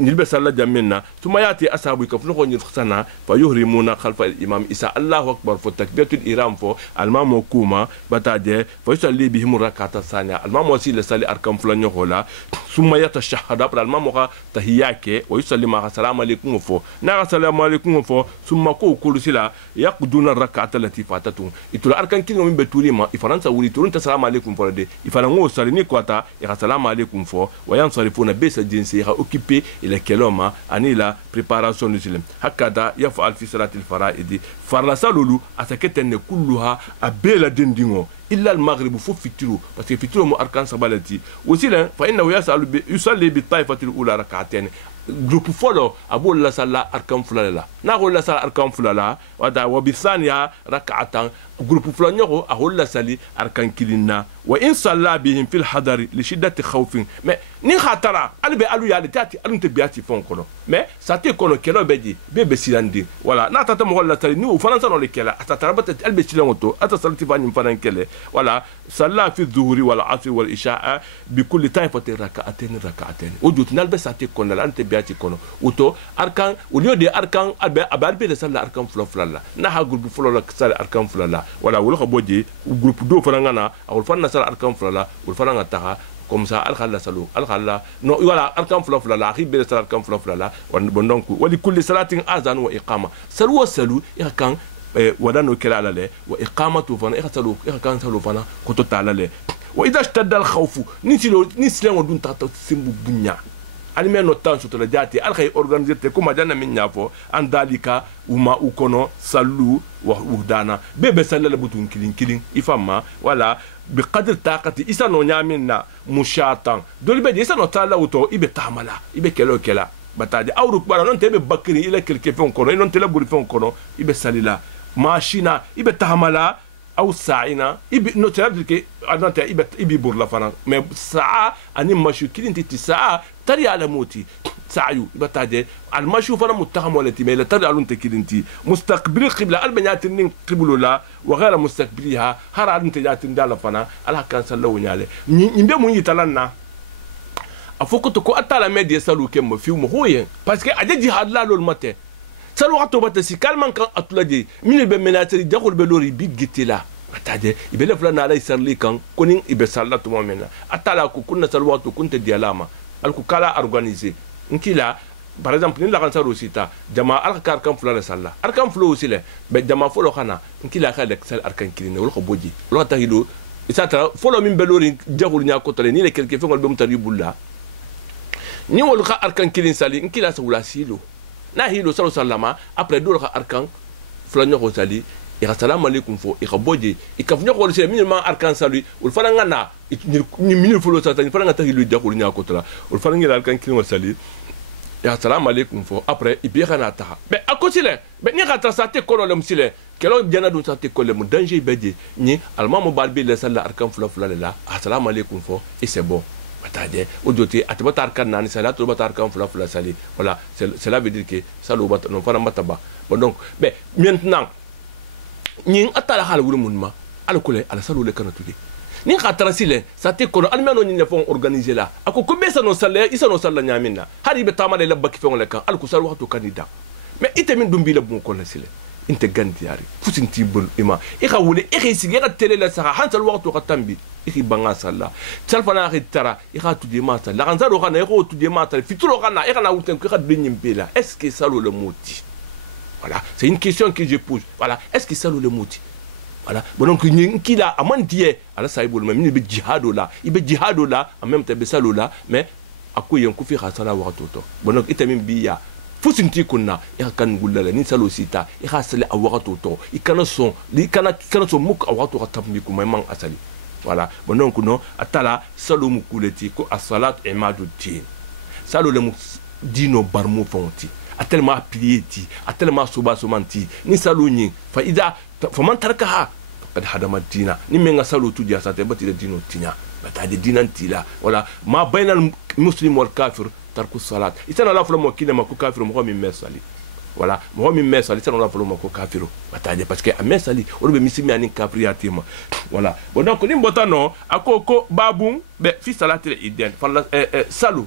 nilbe salla jamminna tuma yati ashabu ikafnya ko nyir sana fayuhrimuna khalfa al-imam isa Allahu akbar fo takbiratul ihram fo almamo kuma bataje fayusalli bihim rak'ata thaniya almamo si le sali arkan fulanyo hola ثم يتشهد après المام وقا تحياك ويسلم السلام عليكم فو نا السلام عليكم فو ثم كل سلا يقضون الركعه التي فاتتهم يتول اركان كين من بتولي ما فرنسا ولي تقول السلام عليكم فو دي يفلانو سالني كواتا السلام عليكم فو وينصرفون بس جنسي اوكيبي الى كلوما اني لا بريباراسيون للسلام هكذا يفعل في صلاه الفرائض فرلا سالولو اتكتن كلها ابيلا دندينو إلا المغرب فو فيترو بس فيترو مو أركان سبالتي وسيلا فإنه يصلي بالطائفة الأولى ركعتين جروب فولو أبو الله صلى أركان فلالا نقول الله صلى أركان فلالا وبالثانية ركعتان جروب فلانيو أقول الله صلى أركان كلنا وإن صلى بهم في الحضر لشدة خوف mais ni khatara albe alu ya tati alunte biati fon kono mais ça te kono kelo beji bebe silandi voilà na tata mo wala tali ni u faransa no le kela atata rabata albe silangoto ata salati fani fanan kele voilà صلى في الظهر والعصر والعشاء بكل طائفة ركعتين وجوت نالبس ساتي كون لا انت بياتي كون وتو اركان وليو دي اركان ابي صلى اركان فلا نها جروب فلا صلى اركان فلا ولا ولا بوجي جروب دو فرانغنا او فنا صلى اركان فلا والفرانغا تاها comme ça al khalla salu al khalla no wala arkan fula la khibe salat arkan fula la donc wali kulli salatin azan wa iqama salu irkan ودانو كلا على wa iqamatu fana ikhsalu irkan salu fana koto talale wa idha ishtadda al khawf nisilo dun ta simbu bunya almeno tan soto la jati al khay organiser te kuma janna min nyafo an dalika uma ukono salu wa udana bebe salala butun kilin ifama wala بقدر طاقتي إسا نو نعملنا مشاطن دول بدي إسا نو تالا وتو إبي تعملا إبي كيلو كلا بتاعي أو ركبا نون تبي بكري إلى كل كيفون كونو نون تلا بوري فون كونو إبي ساليلا ماشينا إبي تعملا أو ساعنا إبي نو تلا بلكي أنا تا إبي بورلا فانا ما ساعة أني ماشي كلين تي ساعة تري على موتي سعيو بتاعي المشي فانا متهم ولا تي ما تري على أنت كلينتي مستقبل القبلة البنيات نين قبلوا لا وغير مستقبلها هر أنت جاتين دالا فانا الله كان سلوا نياله نبي موني تلانا أفوك تكو أتلا مدي سلوا كم فيهم هو بس كأجي جهاد لا لول متى سلوا عطوا بتسي كلام كان أطلعي من البمناتري دخل بلوري بيجتلا بتاعي يبلا فلان على يسرلي كان كونين يبسالة تمامنا أتلا كنا سلوا تو كنت ديالاما الكو كلا أورغانيزي نكيلا par exemple ni la kan saro sita jama al kar kan fula sala ar kan fulu sile be jama folo khana nkila khale sal ar kan kirine wol ko boji lo ta hido isata folo min belori jahul nya ko tole ni le quelque fengol be mutari bulla ni wol kha ar kan kirin sali nkila sa wala silo na hilo salo sallama après do kha ar kan fula nya ko sali ya assalamu alaikum fo e boji e kaf nya ko sile min ma ar kan sali wol fala ngana ni min folo sa tan fala ngata hilo jahul nya ko tola wol fala ngi ar kan kirin sali ya salam alaikum fo après ibirana ta be akosile be ni gata sa te kolo le musile kelo jana do sa te kolo mu danger beje ni almamo balbi le sala arkan fula la assalamu alaikum fo et c'est bon bataje odoti atbata arkan nani salatu bata arkan fula sali voilà cela veut dire que salu bata non fana mataba bon donc be maintenant ni atala hal wuri munma alkole ala salu le kanatude ni khatara sile sa te kono almeno ni ne fon organiser la ako ko be sano salle isano salla nyamina hari be tamale la bakki fon le kan alku sal waxtu kanida mais ite min dumbi la bon ko la sile inte gandi yari fusinti bul ima e khawule e khisi ga tele la sa han sal waxtu qatambi e banga salla salfana khitara e khatu di ma salla kan zaro kana e ko tu di ma salla fitulo kana e kana wuten ko khad benyim bela est ce que salo le moti voilà c'est une question que je pose voilà est ce que salo le moti voilà bon donc qui là amandié ala saibul même ni be jihado là en même temps be salo là mais akoyen ku fi khasala wa toto bon donc itamin biya fusinti kunna ya kan gulala ni salo sita ya khasale awa toto ikana son li kana son muk awa to tambi ku même asali voilà bon donc non atala salo mukuleti ko as-salat imaduddin salo le dino barmu fonti atelma plieti atelma soba somanti ni saluni fa ida faman tarakaha qad hadama dina ni menga salu tu dia sate bati dino tinya bata de dinan tila wala ma bainal muslim wal kafir tarku salat itana la fula mo kina ma ku kafir mo mi mesali voilà mo mi mesali itana la fula mo ko kafiru bata de parce que mesali o be misimi ani kafriyati ma voilà bon donc ni mbotano akoko babun be fi salatil iden falla salu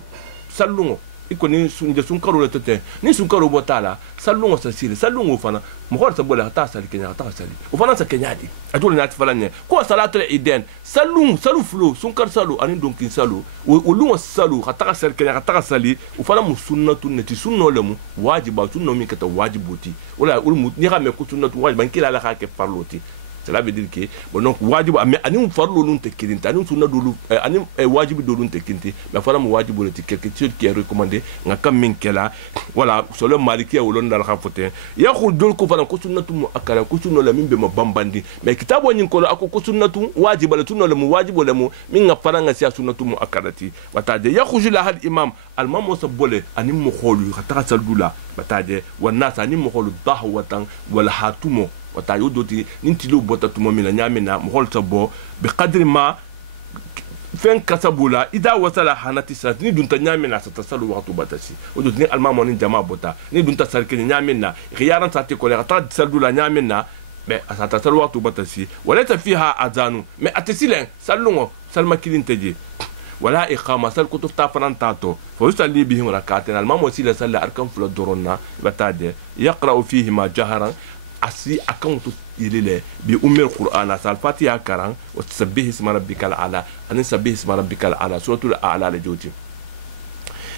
salungo iko ni sunje sunkaro le tete ni sunkaro botala salungo sa sile salungo fana mo ko sa bola ta sali kenya ta sali o fana sa kenya di adul na tifala ne ko salatul iden salu flo sunkar salu ani donkin salu o lungo salu ta sali kenya ta sali o fana musunnatu neti sunno lemu wajiba sunno mi kata wajibuti wala ulmu ni ga me ko sunnatu wajiban kila la ka ke parloti. Cela veut dire que bon donc wajibu mais ani farlo nun te kirinta ani sunna dulu ani wajibu dulu te kinti mais fala mu wajibu le quelque chose qui est recommandé ngaka min kela voilà solo maliki o lon dal khafote ya khul dul ko fala ko sunnatu mu akala ko sunno la min be ma bambandi mais kitabo nyin ko ako ko sunnatu wajibu la sunno la mu wajibu la mu min nga fara nga sia sunnatu mu akalati bataje ya khuju la hal imam al mammo sabole ani mu kholu khata saldula bataje wa nas ani mu kholu dahwatan wal hatumo wata yodoti nintilo bota tumomina nyamina mholta bo bi qadri ma fen kasabula ida wasala hanati sat ni dunta nyamina sa tasalu waqtu batasi odoti ni almamo ni jama bota ni dunta sarke nyamina khiyaran sati ko le ta salula nyamina be asata tasalu waqtu batasi walata fiha azanu me atesilen salungo salma kilinteji ولا إقامة سال كتب تافران تاتو فيصلي بهم ركعتين المام وسيلة سال أركان فلا دورنا بتاعه يقرأ فيهما جهرا أسي أكونت إليه بأم القرآن الفاتحة كران وتسبح اسم ربك الأعلى أن تسبح اسم ربك الأعلى سورة الأعلى لجوتي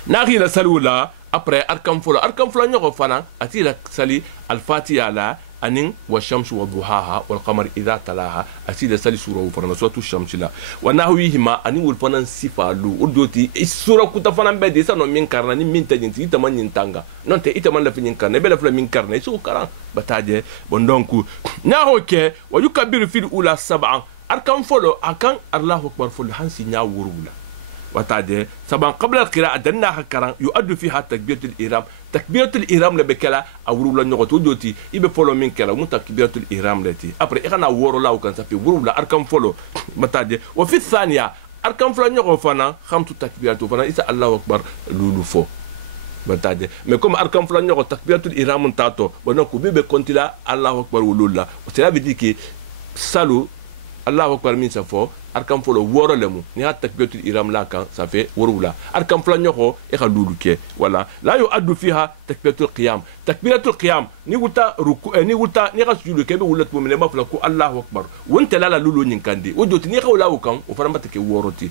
ناغي لسالولا أبرة أركان فلا نيجو فنا أتي لك سالي الفاتحة لا أنين والشمس وضحاها والقمر إذا تلاها أسيد سالي سورة وفرنا سورة الشمس لا ونحويهما أنين والفنان سفالو ودوتي السورة كنت فنان بدي سانو من كارنا ني من تجنسي إتمان ينتانغا نونتي إتمان لفين ينكارنا بلا فلا من كارنا يسو كاران بتاجي بندونكو ناهوكي ويكبر في الأولى سبعا أركان فولو أكان الله أكبر فولو هنسي نيا ورولا وتعدي سبعا قبل القراءة دناها كران يؤدي فيها تكبيرة الإحرام تكبيرة الإحرام لبكلا أورولا نغطو دوتي يبي فولو من كلا مو تكبيرة الإحرام لتي أبري إغانا ورولا وكان سافي ورولا أركان فولو بتعدي وفي الثانية أركان فولو نغو فانا خمسة تكبيرات فانا إسا الله أكبر لولو فو بتعدي مكم أركان فولو نغو تكبيرة الإحرام تاتو ونكو بيبي كونتلا الله أكبر ولولا وسيلا بديكي سالو الله أكبر من سافو أركان فلو ورا لمو نها تكبيرة الإحرام لا كان سافي ورولا أركان فلو نيوكو إخلولو كي ولا لا يؤدي فيها تكبيرة القيام تكبيرة القيام نيغوتا ركوع نيغوتا نيغا سجود كبي ولات مومن ما فلكو الله أكبر وانت لا لولو نينكاندي ودوتي نيغا ولا وكان وفرمتك وروتي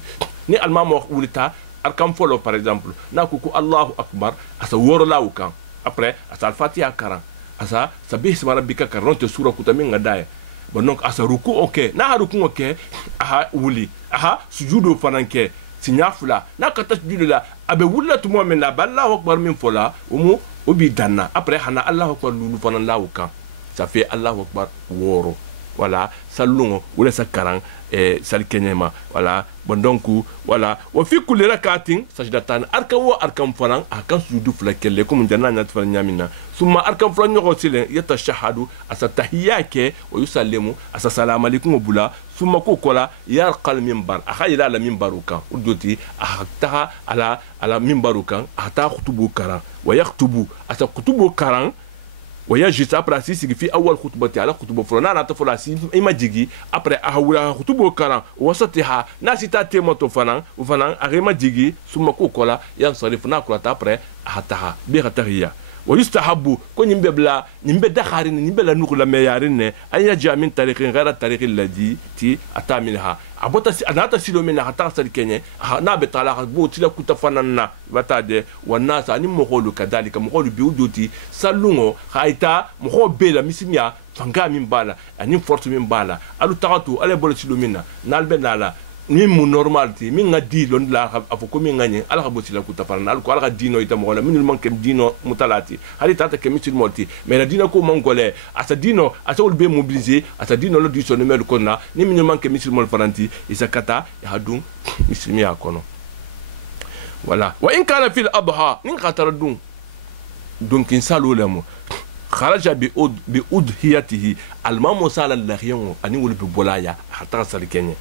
ني المام ولتا أركان فلو par exemple ناكوكو الله أكبر أسا ورلا وكان après أسا الفاتحة كران أسا سبح اسم ربك كران تسورة كتامين غدايا bon donc asa ruku ok na ruku ok aha wuli aha sujudu fananke sinyafula na kata sujudu la abe wulla tumo men la ballahu akbar min fola umu obi danna après hana allahu akbar lulu fanan la wukan ça fait allahu akbar woro voilà salungo wala sakaran sal kenyema voilà bon donc voilà wa fi kulli rakatin sajdatan arkan wa arkan fanan akan sujudu flakelle comme janna nyat fal nyamina summa arkan flan nyogo silen yatashahadu asa tahiyake wa yusallimu asa salam alaykum bula summa ko kola yarqal minbar akhayla ala minbaruka udoti ahtaha ala minbaruka ahta khutubu karan wa yaktubu asa khutubu karan ويجلس après سيسي في اول خطبه على خطبه فلان انا تفلا سي اما جيجي après اهولا خطبه كان وسطها ناس تاتيمو فنان وفنان اغيما جيجي ثم كوكولا ينصرف ناكلا après هتها بيغتريا ويستحب كون يمبلا نيمبه دخارين نيمبلا نوكلا ميارين ان يجا من طريق غير الطريق الذي تي اتامنها abota si anata silo mena hata sal kenye na betala bo tila kutafanana batade wanasa ni moholu kadhalika moholu biudoti salungo haita moho bela misimia fanga mimbala ani force mimbala alu tagatu ale bolo silo mena nalbe nala ni mu normality min ngadi lon la afoko min nganye ala ka botila kutafanana al ko ala ka dino ita mola min manke dino mutalati hali tata ke misil molti mais la dino ko mongolais asa dino asa ul be mobiliser asa dino lo du son numéro konna ni min manke misil mol faranti isakata ya dum misilmi akono voilà wa in kana fil adha nin qataradun donc in salo lemo kharaja bi udhiyatihi almamo sala lahiyon ani wol bi bolaya hatta sal kenye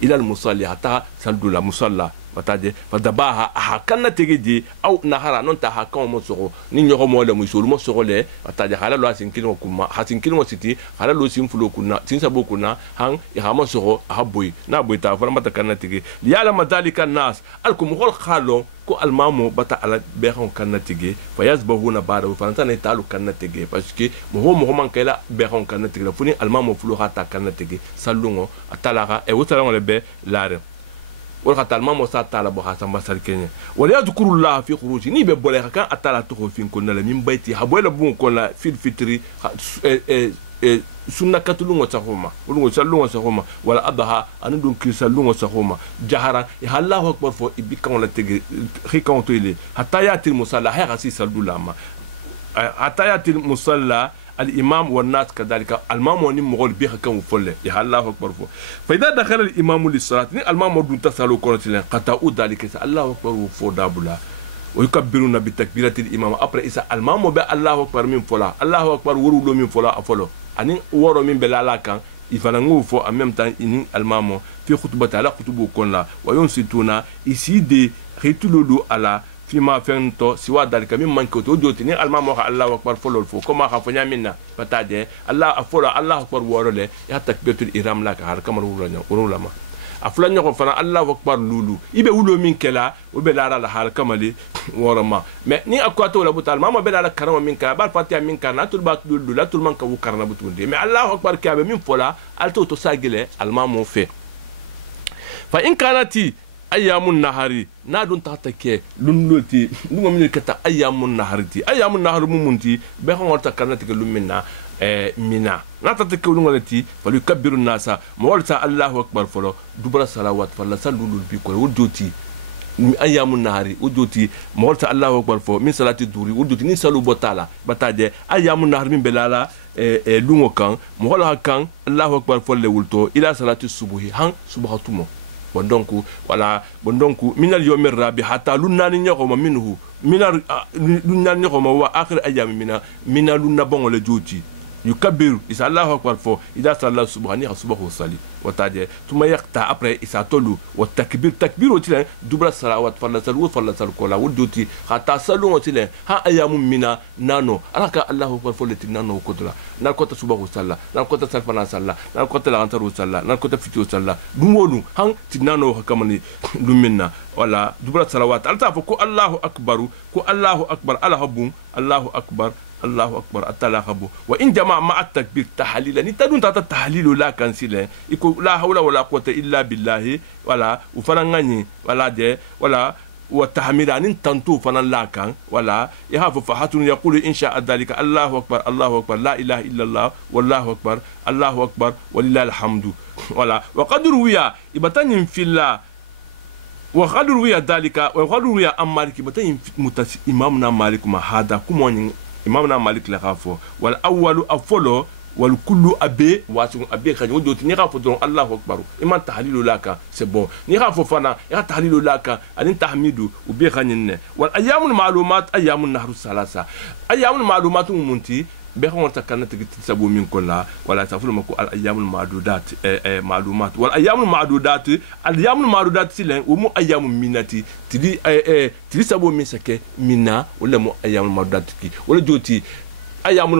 ila al musalli hatta saldula musalla bataje fadabaha hakanna tegedi aw nahara non ta hakan mo soro ni nyogo mo le musulu mo soro le bataje hala lo asin kilmo kuma hasin kilmo siti hala lo sim fulo kuna sin sabo kuna han ya mo soro haboy na boy ta fara mata kanna tege yala madalika nas alkum khol khalo ko almamo bata ala behon kanna tege fayazbahuna bada fa tane talu kanna tege parce que mo man kala behon kanna tege funi almamo fulo hata kanna tege salungo atalaga e wotala le be lare wala talma mo sa tala bo hasan basal kenya wala yadhkurullah fi khuruji ni be bole kan atala to fin ko na min bayti habola bu ko la fil fitri sunna katulungo sahoma ulungo salungo sahoma wala adha anudun ki salungo sahoma jahara ya Allahu akbar fo ibikon la tege khikon to ile hatta yatil musalla hay gasi saldulama hatta yatil musalla الإمام والناس كذلك الإمام وني مغول بيها كم فله يا الله أكبر فو فإذا دخل الإمام للصلاة الإمام دون تسالو كونتين قطعوا ذلك الله أكبر فو دابلا ويكبرون بتكبيرة الإمام أبرا إسا الإمام بي الله أكبر من فلا الله أكبر ورولو من فلا أفلو أني ورو من بلالا كان يفنغو فو أمام تان إنين الإمام في خطبة على خطبه كونلا وينصتون إسيدي خيتلولو على فيما فهمت سوى ذلك ممن كنت وجدتني المام الله أكبر فلو الفو كما خافنا منا فتاجي الله أفضل الله أكبر ورله يا تكبيرة الإحرام لك هذا كما ورولنا ما أفلان يقول فنا الله أكبر لولو يبي ولو من كلا وبلا على هذا كما لي ورما ما ني أكواتو ولا بطال ماما بلا على كرام من كلا بال فاتيا من كلا نتول باك لولو لا تول من كوو كرنا بتوندي ما الله أكبر كابه من فلا ألتو تساجله المام في فإن كانت أيام النهار نادون تحتك لنلتي لمن كتا أيام النهار تي أيام النهار ممنتي بهم ورتا كانت لمنا منا ناتك لنلتي فليكبر الناس مولتا الله أكبر فلو دبر صلوات فلا صلوا بكل ودوتي أيام النهار ودوتي مولتا الله أكبر فلو من صلاة الدوري ودوتي نسلوا بطالة بتاجي أيام النهار من بلالا لونو كان مولها كان الله أكبر فلو ولتو إلى صلاة الصبح هان صبح تومو bondonku wala bondonku minal yawmir rabi hatta lunani nyakoma minhu minal lunani nyakoma wa akhir ayami mina lunna bongo le joti yukabbiru isa Allahu akbar fo ida sallallahu subhanahu subhanahu sali wataje tuma yaqta après isa tolu wa takbir otile dubra salawat falla sal kola wudoti hatta salu otile ha ayamu mina nano alaka Allahu akbar fo leti nano kodla na kota subhanahu salla na kota salfana salla na kota la antaru salla na kota fitio salla dumwolu han tinano hakamani lumina wala dubra salawat alta fo ko Allahu akbar alhabum Allahu akbar الله أكبر التلاخبو وإن جمع مع التكبير تحليلا نتدون تاتا تحليل لا كنسيلا يقول لا حول ولا قوة إلا بالله ولا وفرنغني ولا دي ولا والتحميل أن تنتو فنان لا كان ولا يهاف فحات يقول إن شاء ذلك الله أكبر لا إله إلا الله والله أكبر الله أكبر ولله الحمد ولا وقد روي إبتن في الله وقد روي ذلك وقد روي أم مالك إبتن إمامنا مالك ما هذا كمون إمامنا مالك لغافو والأول أفولو والكل أبي واسم أبي خاني ودوت نغافو دون الله أكبر إمان تحليل لك سبون نغافو فنا يا تحليل لك أن تحميدو وبي خاني والأيام المعلومات أيام النهر الثلاثة أيام المعلومات ممنتي بيخون تكنا تسبو من كلها ولا تفعل مكو الأيام المعدودات معلومات والأيام المعدودات سلين ومو أيام مناتي تدي سبو من سكة منا ولا مو أيام المعدودات كي ولا جوتي أيام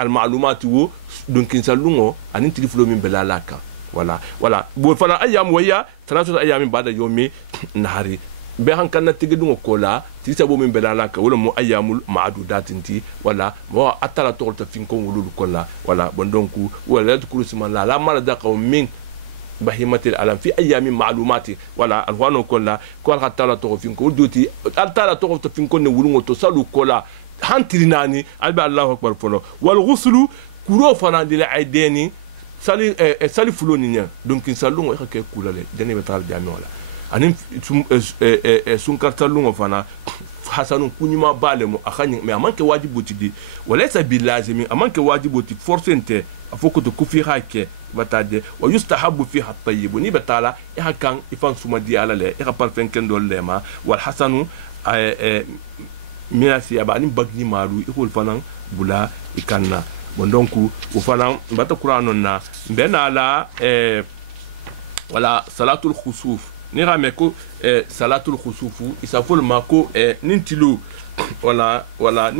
المعلومات و دونك نسالونو أن تدي فلو من بلالاكا ولا بوفنا أيام ويا 3 أيام بعد يومي نهاري بيان كان تيغدو كولا تيسابو من بلالك ولا مو ايام معدودات انتي ولا مو اتلا تورت فينكم ولول كولا ولا بندونكو ولا تذكروا اسم الله لا مرض قوم من بهيمه العالم في ايام معلومات ولا الوانو كولا كول حتى تو فينكم ودوتي اتلا تورت فينكم ولول تسالو كولا هانتريناني البا الله اكبر فلو والغسل كورو فنا دي العيدين سالي فلونيا دونك نسالو خكي كولا دني بتال جامي ولا anin sun kartalungo fana hasanun kunyuma balemo akhanyi me amanke wajibuti di walaysa bilazimi amanke wajibuti forcente afoko to kufi hake batade wa yustahabu fiha at-tayyib ni batala ihakan ifan suma di ala le iha parfen kendo lema wal hasanu mina siyaba ani bagni maru ikol fanan bula ikanna bon donc o fanan bata qur'anon na mbena la wala salatul khusuf ni rameko salatul khusufu isafol mako nintilu wala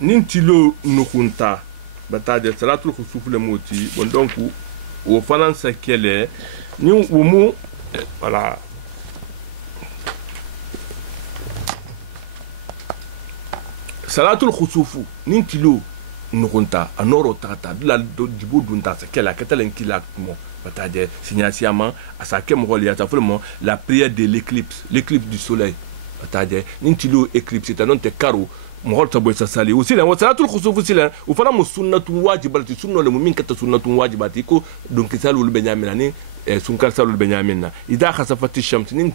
nintilo nukunta bataje salatul khusuf le moti bon donc o fanan sakele ni wumu wala salatul khusufu nintilo nukunta anoro tata la dibo dunta sakela ketalen kila mo bataje signasiama asake mo ya tafulmo la prière de l'éclipse du soleil bataje nintilo éclipse c'est un te karo mo tabo sa sali aussi la salatul khusuf sila u fana mo sunnatu wajibati sunno le mumin kata sunnatu wajibati ko donc salul benyamina ni sunkar salul benyamina ida khasafati shams nin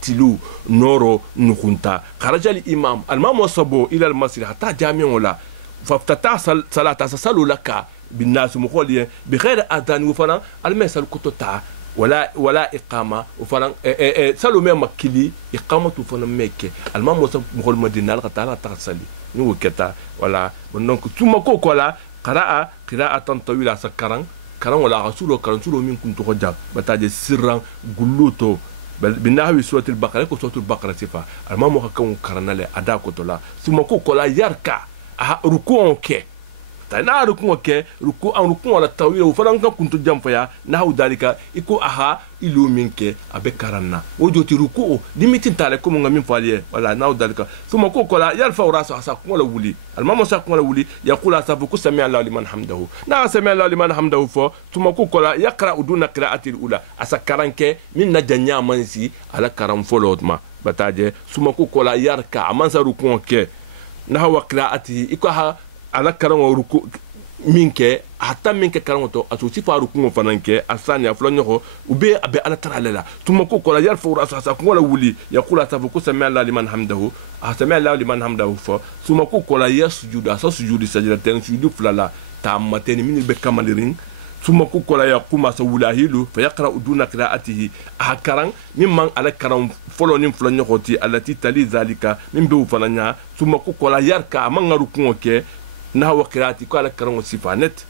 tilu noro nukunta kharaja al imam al imam wasabo ila al masjid hatta jami'u la faftata salata salu laka بالناس مخوليه بغير اذان وفران المسال كتوتا ولا اقامه وفران سالو ميم مكلي اقامه وفران ميك المام مخول مدينه القطار تغسلي نو كتا ولا دونك ثم كوكولا قراءه طويله سكران كران ولا رسول كران من كنت خجاب بتاج سرا غلوتو بالنحو سوره البقره سوره البقره صفه المام كون كرنله ادا كوتولا ثم كوكولا يركع ركوع كي na rukun ke ruku an rukun wala tawila o faran kan kuntu jamfaya na hawdalika iko aha ilu minke abe karanna o joti ruku limitin tale ko ngamin faliye wala na hawdalika thumma ko kola yarfa rasu asa ko wala wuli almama sa ko wala wuli yaqula safu ku sami Allah liman hamdahu na sami Allah liman hamdahu fo thumma ko kola yaqra duna qira'ati al-ula asa karanke min najanya mansi ala karam folotma bataje thumma ko kola yarka amansa rukun ke na hawa qira'ati iko ha ala karango ruku minke hatta minke karango to asusi fa ruku fananke asani aflonyo ube abe ala taralela tuma ko kola yarfa rasu asa ko wala wuli yaqula tafuku sami Allah liman hamdahu sami Allah liman hamdahu fa tuma ko kola yasjudu asa sujudi sajdatan sujudu fulala tamateni min be kamalirin tuma ko kola yaquma sa wulahilu fa yaqra duna qira'atihi akaran mimman ala karam folonin fulonyo ti alati tali zalika min be fananya tuma ko kola yarka amanga ruku ke na hawa qira'ati ko ala karango sifanet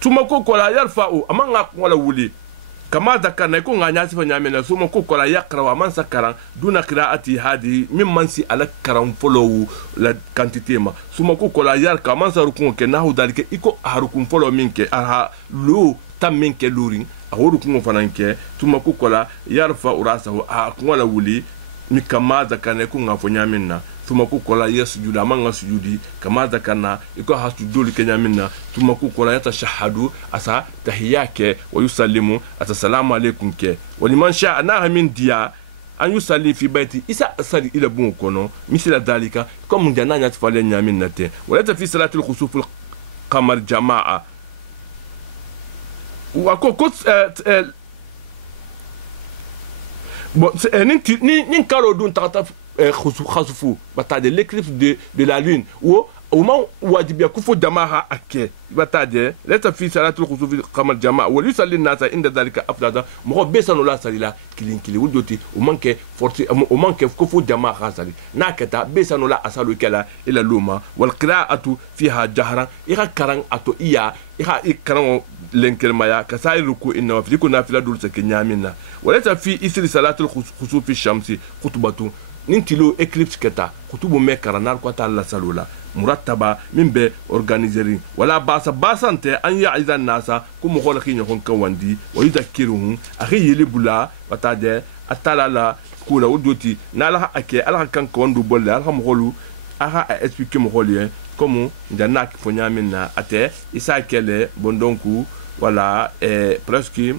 tuma ko kola yarfa'u amanga wala wuli kama zakana ko nganya sifa nyamena tuma ko kola yaqra wa man sakaran duna qira'ati hadi mimman si ala karam follow la quantité ma tuma ko kola yarka man sa rukun ke na hudalike iko harukun follow minke aha lu tam minke lurin a rukun fananke tuma ko kola yarfa urasahu a wala wuli mi kama zakana ko ngafo nyamena tuma ku kola yasjudu amanga sujudi kama zakana iko hasujudi kenyamina tuma ku kola yatashahadu asa tahiyake wa yusallimu asa salamu alaykum ke waliman sha na min dia an yusalli fi baiti isa asali ila bun kono misila dalika comme jana nyat fale nyamina te wala fi salatul khusuf al qamar jamaa wa ko bon ni karo dun tata khasufu batade l'éclipse de la lune ou au moment où wajibia kufo jamaa ake batade leta fi salatul khusuf qamal jamaa wa yusalli an-nas inda dhalika afdada mo besano la salila kilinkili wudoti o manke forti o manke kufo jamaa khasali nakata besano la asalu kala ila luma wal qira'atu fiha jahran ira karan ato iya ira ikaran lenkel maya kasai ruku inna wa fi kuna fila dul sakinyamina waleta fi isri salatul khusuf shamsi khutbatu nintilo eclipse keta kutubu me karanar ko ta la salula murattaba min be organiseri wala basante an ya'iza nasa kum khol khinya kon kawandi wa yudhakkiruhum akhi yelibula watade atala la kula wudoti nala ake ala kan kawandu bolle ala kholu aha expliquer mo kholiye comme ndana ki fonyamina ate isa kele bondonku wala presque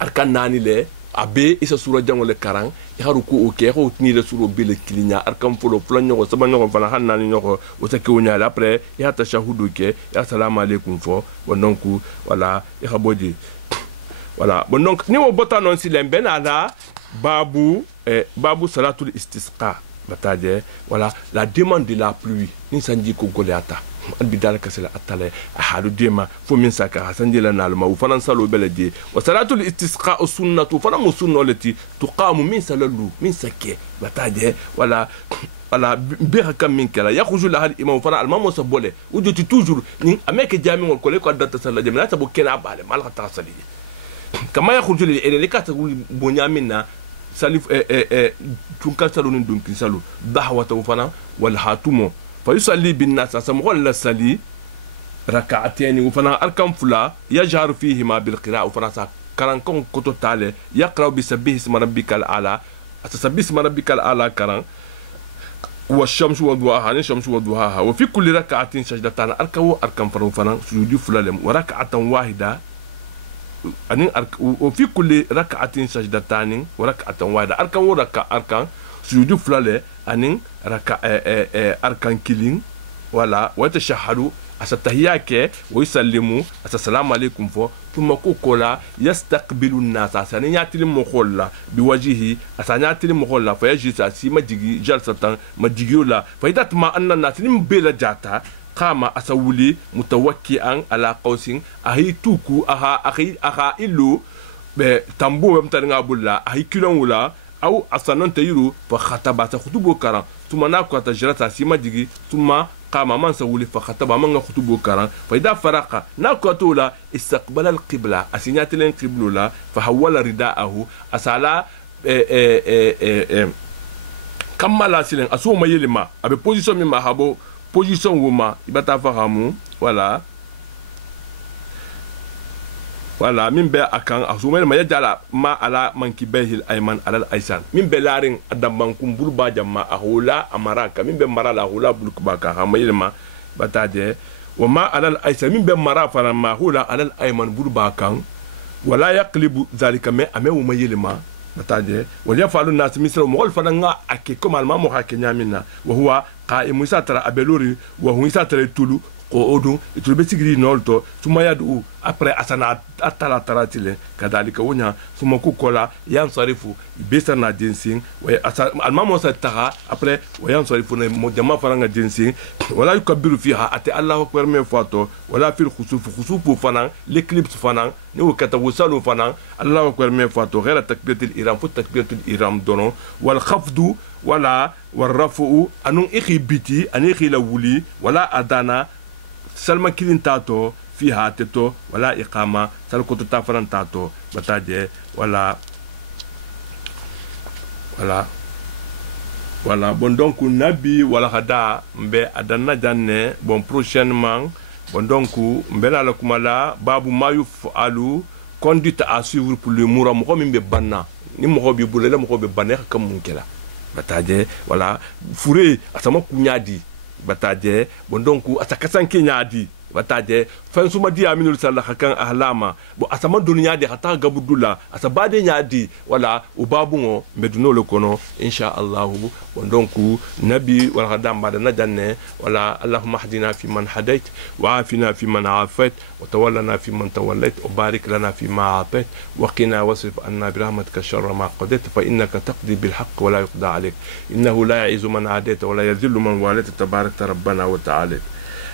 arkan nani le abe isa sura jangole karang haru ko o ke ko ni le suro bele kilinya arkam folo planyo sama nyoko fana hanani nyoko o se ke onya après ya tashahudu ke ya salamu alaykum fo bononku wala e khabodi wala bononk ni wo bota non silen ben ala babu salatul istisqa bataje voilà la demande de la pluie ni sanji ko goleata albidal kasala atale halu dema fo min saka sanji la nalma wa fanan salo beladi wa salatul istisqa sunnatu fana musunno lati tuqamu min salalu min sakke bataje voilà voilà bira kam min kala yakhruju la hal imam fana al mamu sabole wujuti toujours ni ameke jami wal kole ko datta sala jamina tabu kena bale mal khata sali kama yakhruju li kata bonyamina salif tunka salu nin dunkin salu dahwata fana wal hatumo فيصلي بالناس سمغول لسالي ركعتين وفنا أركم فلا يجهر فيهما بالقراءة وفنا كران كون كتو تالي يقرأ بسبه اسم ربك الأعلى أتسبه اسم ربك الأعلى كران والشمس وضوءها الشمس وضوءها وفي كل ركعة سجدتان أركم فنا سجود فلالم وركعة واحدة وفي كل ركعة سجدتان وركعة واحدة أركم سجود فلالم anin raka arkan kilin wala wata shahadu asa tahiyake wa yusallimu asa salamu alaikum fo thumma kukola yastaqbilu an-nas asa nyatili mokolla biwajihi asa nyatili mokolla fa yajisa si majigi jalsatan majigiola fa idatma anna an-nas nim bela jata qama asawuli mutawakkian ala qausin ahi tuku aha illu be tambo mtanga bulla ahi kilon wula أو أصلاً تيرو فخطبة خطبو كران ثم ناكو تجرتا سيما ديجي ثم قام من سولي فخطبة من خطبو كران فإذا فرق ناكو تولا استقبل القبلة أسينات لين قبلولا فحول رداءه أسالا كمالا سيلين أسو ما يلما أبي بوزيشن مما هابو بوزيشن وما يبتا فهمو ولا voilà min be akan asumel ma yajala ma ala mankibehil ayman ala aysan min be larin adamban kum bulba jamma ahula amaraka min be marala hula bulkuba ka hamayilma batade wa ma ala aysan min be mara fara ma hula ala ayman bulba kan wala yaqlibu zalika ma amewu mayilma batade wal yafalu nas misra mugol fadanga ake komal ma mo hakenya minna wa huwa qa'imu satara abeluri wa huwa satara tulu ko odun itulu be sigiri nolto suma yadu après asana atala taratile kadalika wonya suma ku kola yansarifu besana dinsin wa almamo sa taha après wa yansarifu ne mo jama faranga dinsin wala yukabbiru fiha ati allah akbar me fato wala fil khusufu fanan l'éclipse fanan ni wakata wusalu fanan allah akbar me fato ghayra takbiratul ihram fu takbiratul ihram dono wal khafdu wala والرفع أنو إخي بيتي أن إخي لولي ولا أدانا سلما كيلين تاتو فيها تتو ولا إقامة سلكو تتافرن تاتو بتاجي ولا bon donc nabi wala hada mbe adana janne bon prochainement bon donc mbe la kumala babu mayu alu conduite à suivre pour le moura mo mbe banna ni mo bi bulele mo be banne kam munkela bataje wala fure asama kunyadi bataje bon donc asakasan kenyadi bataje fansuma di aminul sallah kan ahlama bo asama dunya de hata gabudula asabade nyadi wala ubabungo meduno le kono insha Allah bon donc nabi wala hadam bada najanne wala allahumma hdina fi man hadait wa afina fi man afait wa tawallana fi man tawallait wa barik lana fi ma atait wa qina wasrif anna bi rahmatika sharra ma qadait fa innaka taqdi bil haqq wa la yuqda alayk innahu la ya'izu man adait wa la yadhillu man walayta tabarakta rabbana wa ta'ala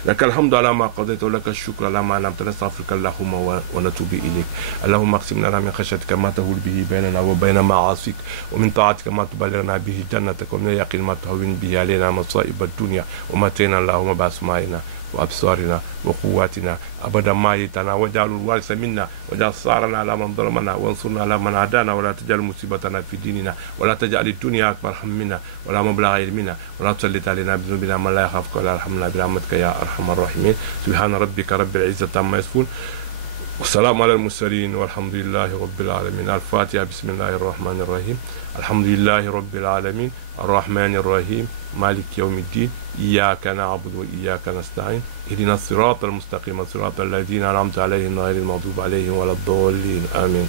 لك الحمد على ما قضيت ولك الشكر على ما نعمت نستغفرك اللهم ونتوب إليك اللهم اقسم لنا من خشيتك ما تهول به بيننا وبين معاصيك ومن طاعتك ما تبلغنا به جنتك ومن اليقين ما تهون به علينا مصائب الدنيا ومتعنا اللهم بأسمائنا وأبصارنا وقواتنا أبدا ما يتنا وجعل الوارث منا وجعل ثارنا على من ظلمنا وانصرنا على من عادانا ولا تجعل مصيبتنا في ديننا ولا تجعل الدنيا أكبر همنا ولا مبلغ علمنا ولا تسلط علينا بذنوبنا من لا يخافك ولا يرحمنا برحمتك يا أرحم الراحمين سبحان ربك رب العزة عما يصفون والسلام على المرسلين والحمد لله رب العالمين الفاتحة بسم الله الرحمن الرحيم الحمد لله رب العالمين الرحمن الرحيم مالك يوم الدين إياك نعبد وإياك نستعين اهدنا الصراط المستقيم صراط الذين أنعمت عليهم غير المغضوب عليهم ولا الضالين آمين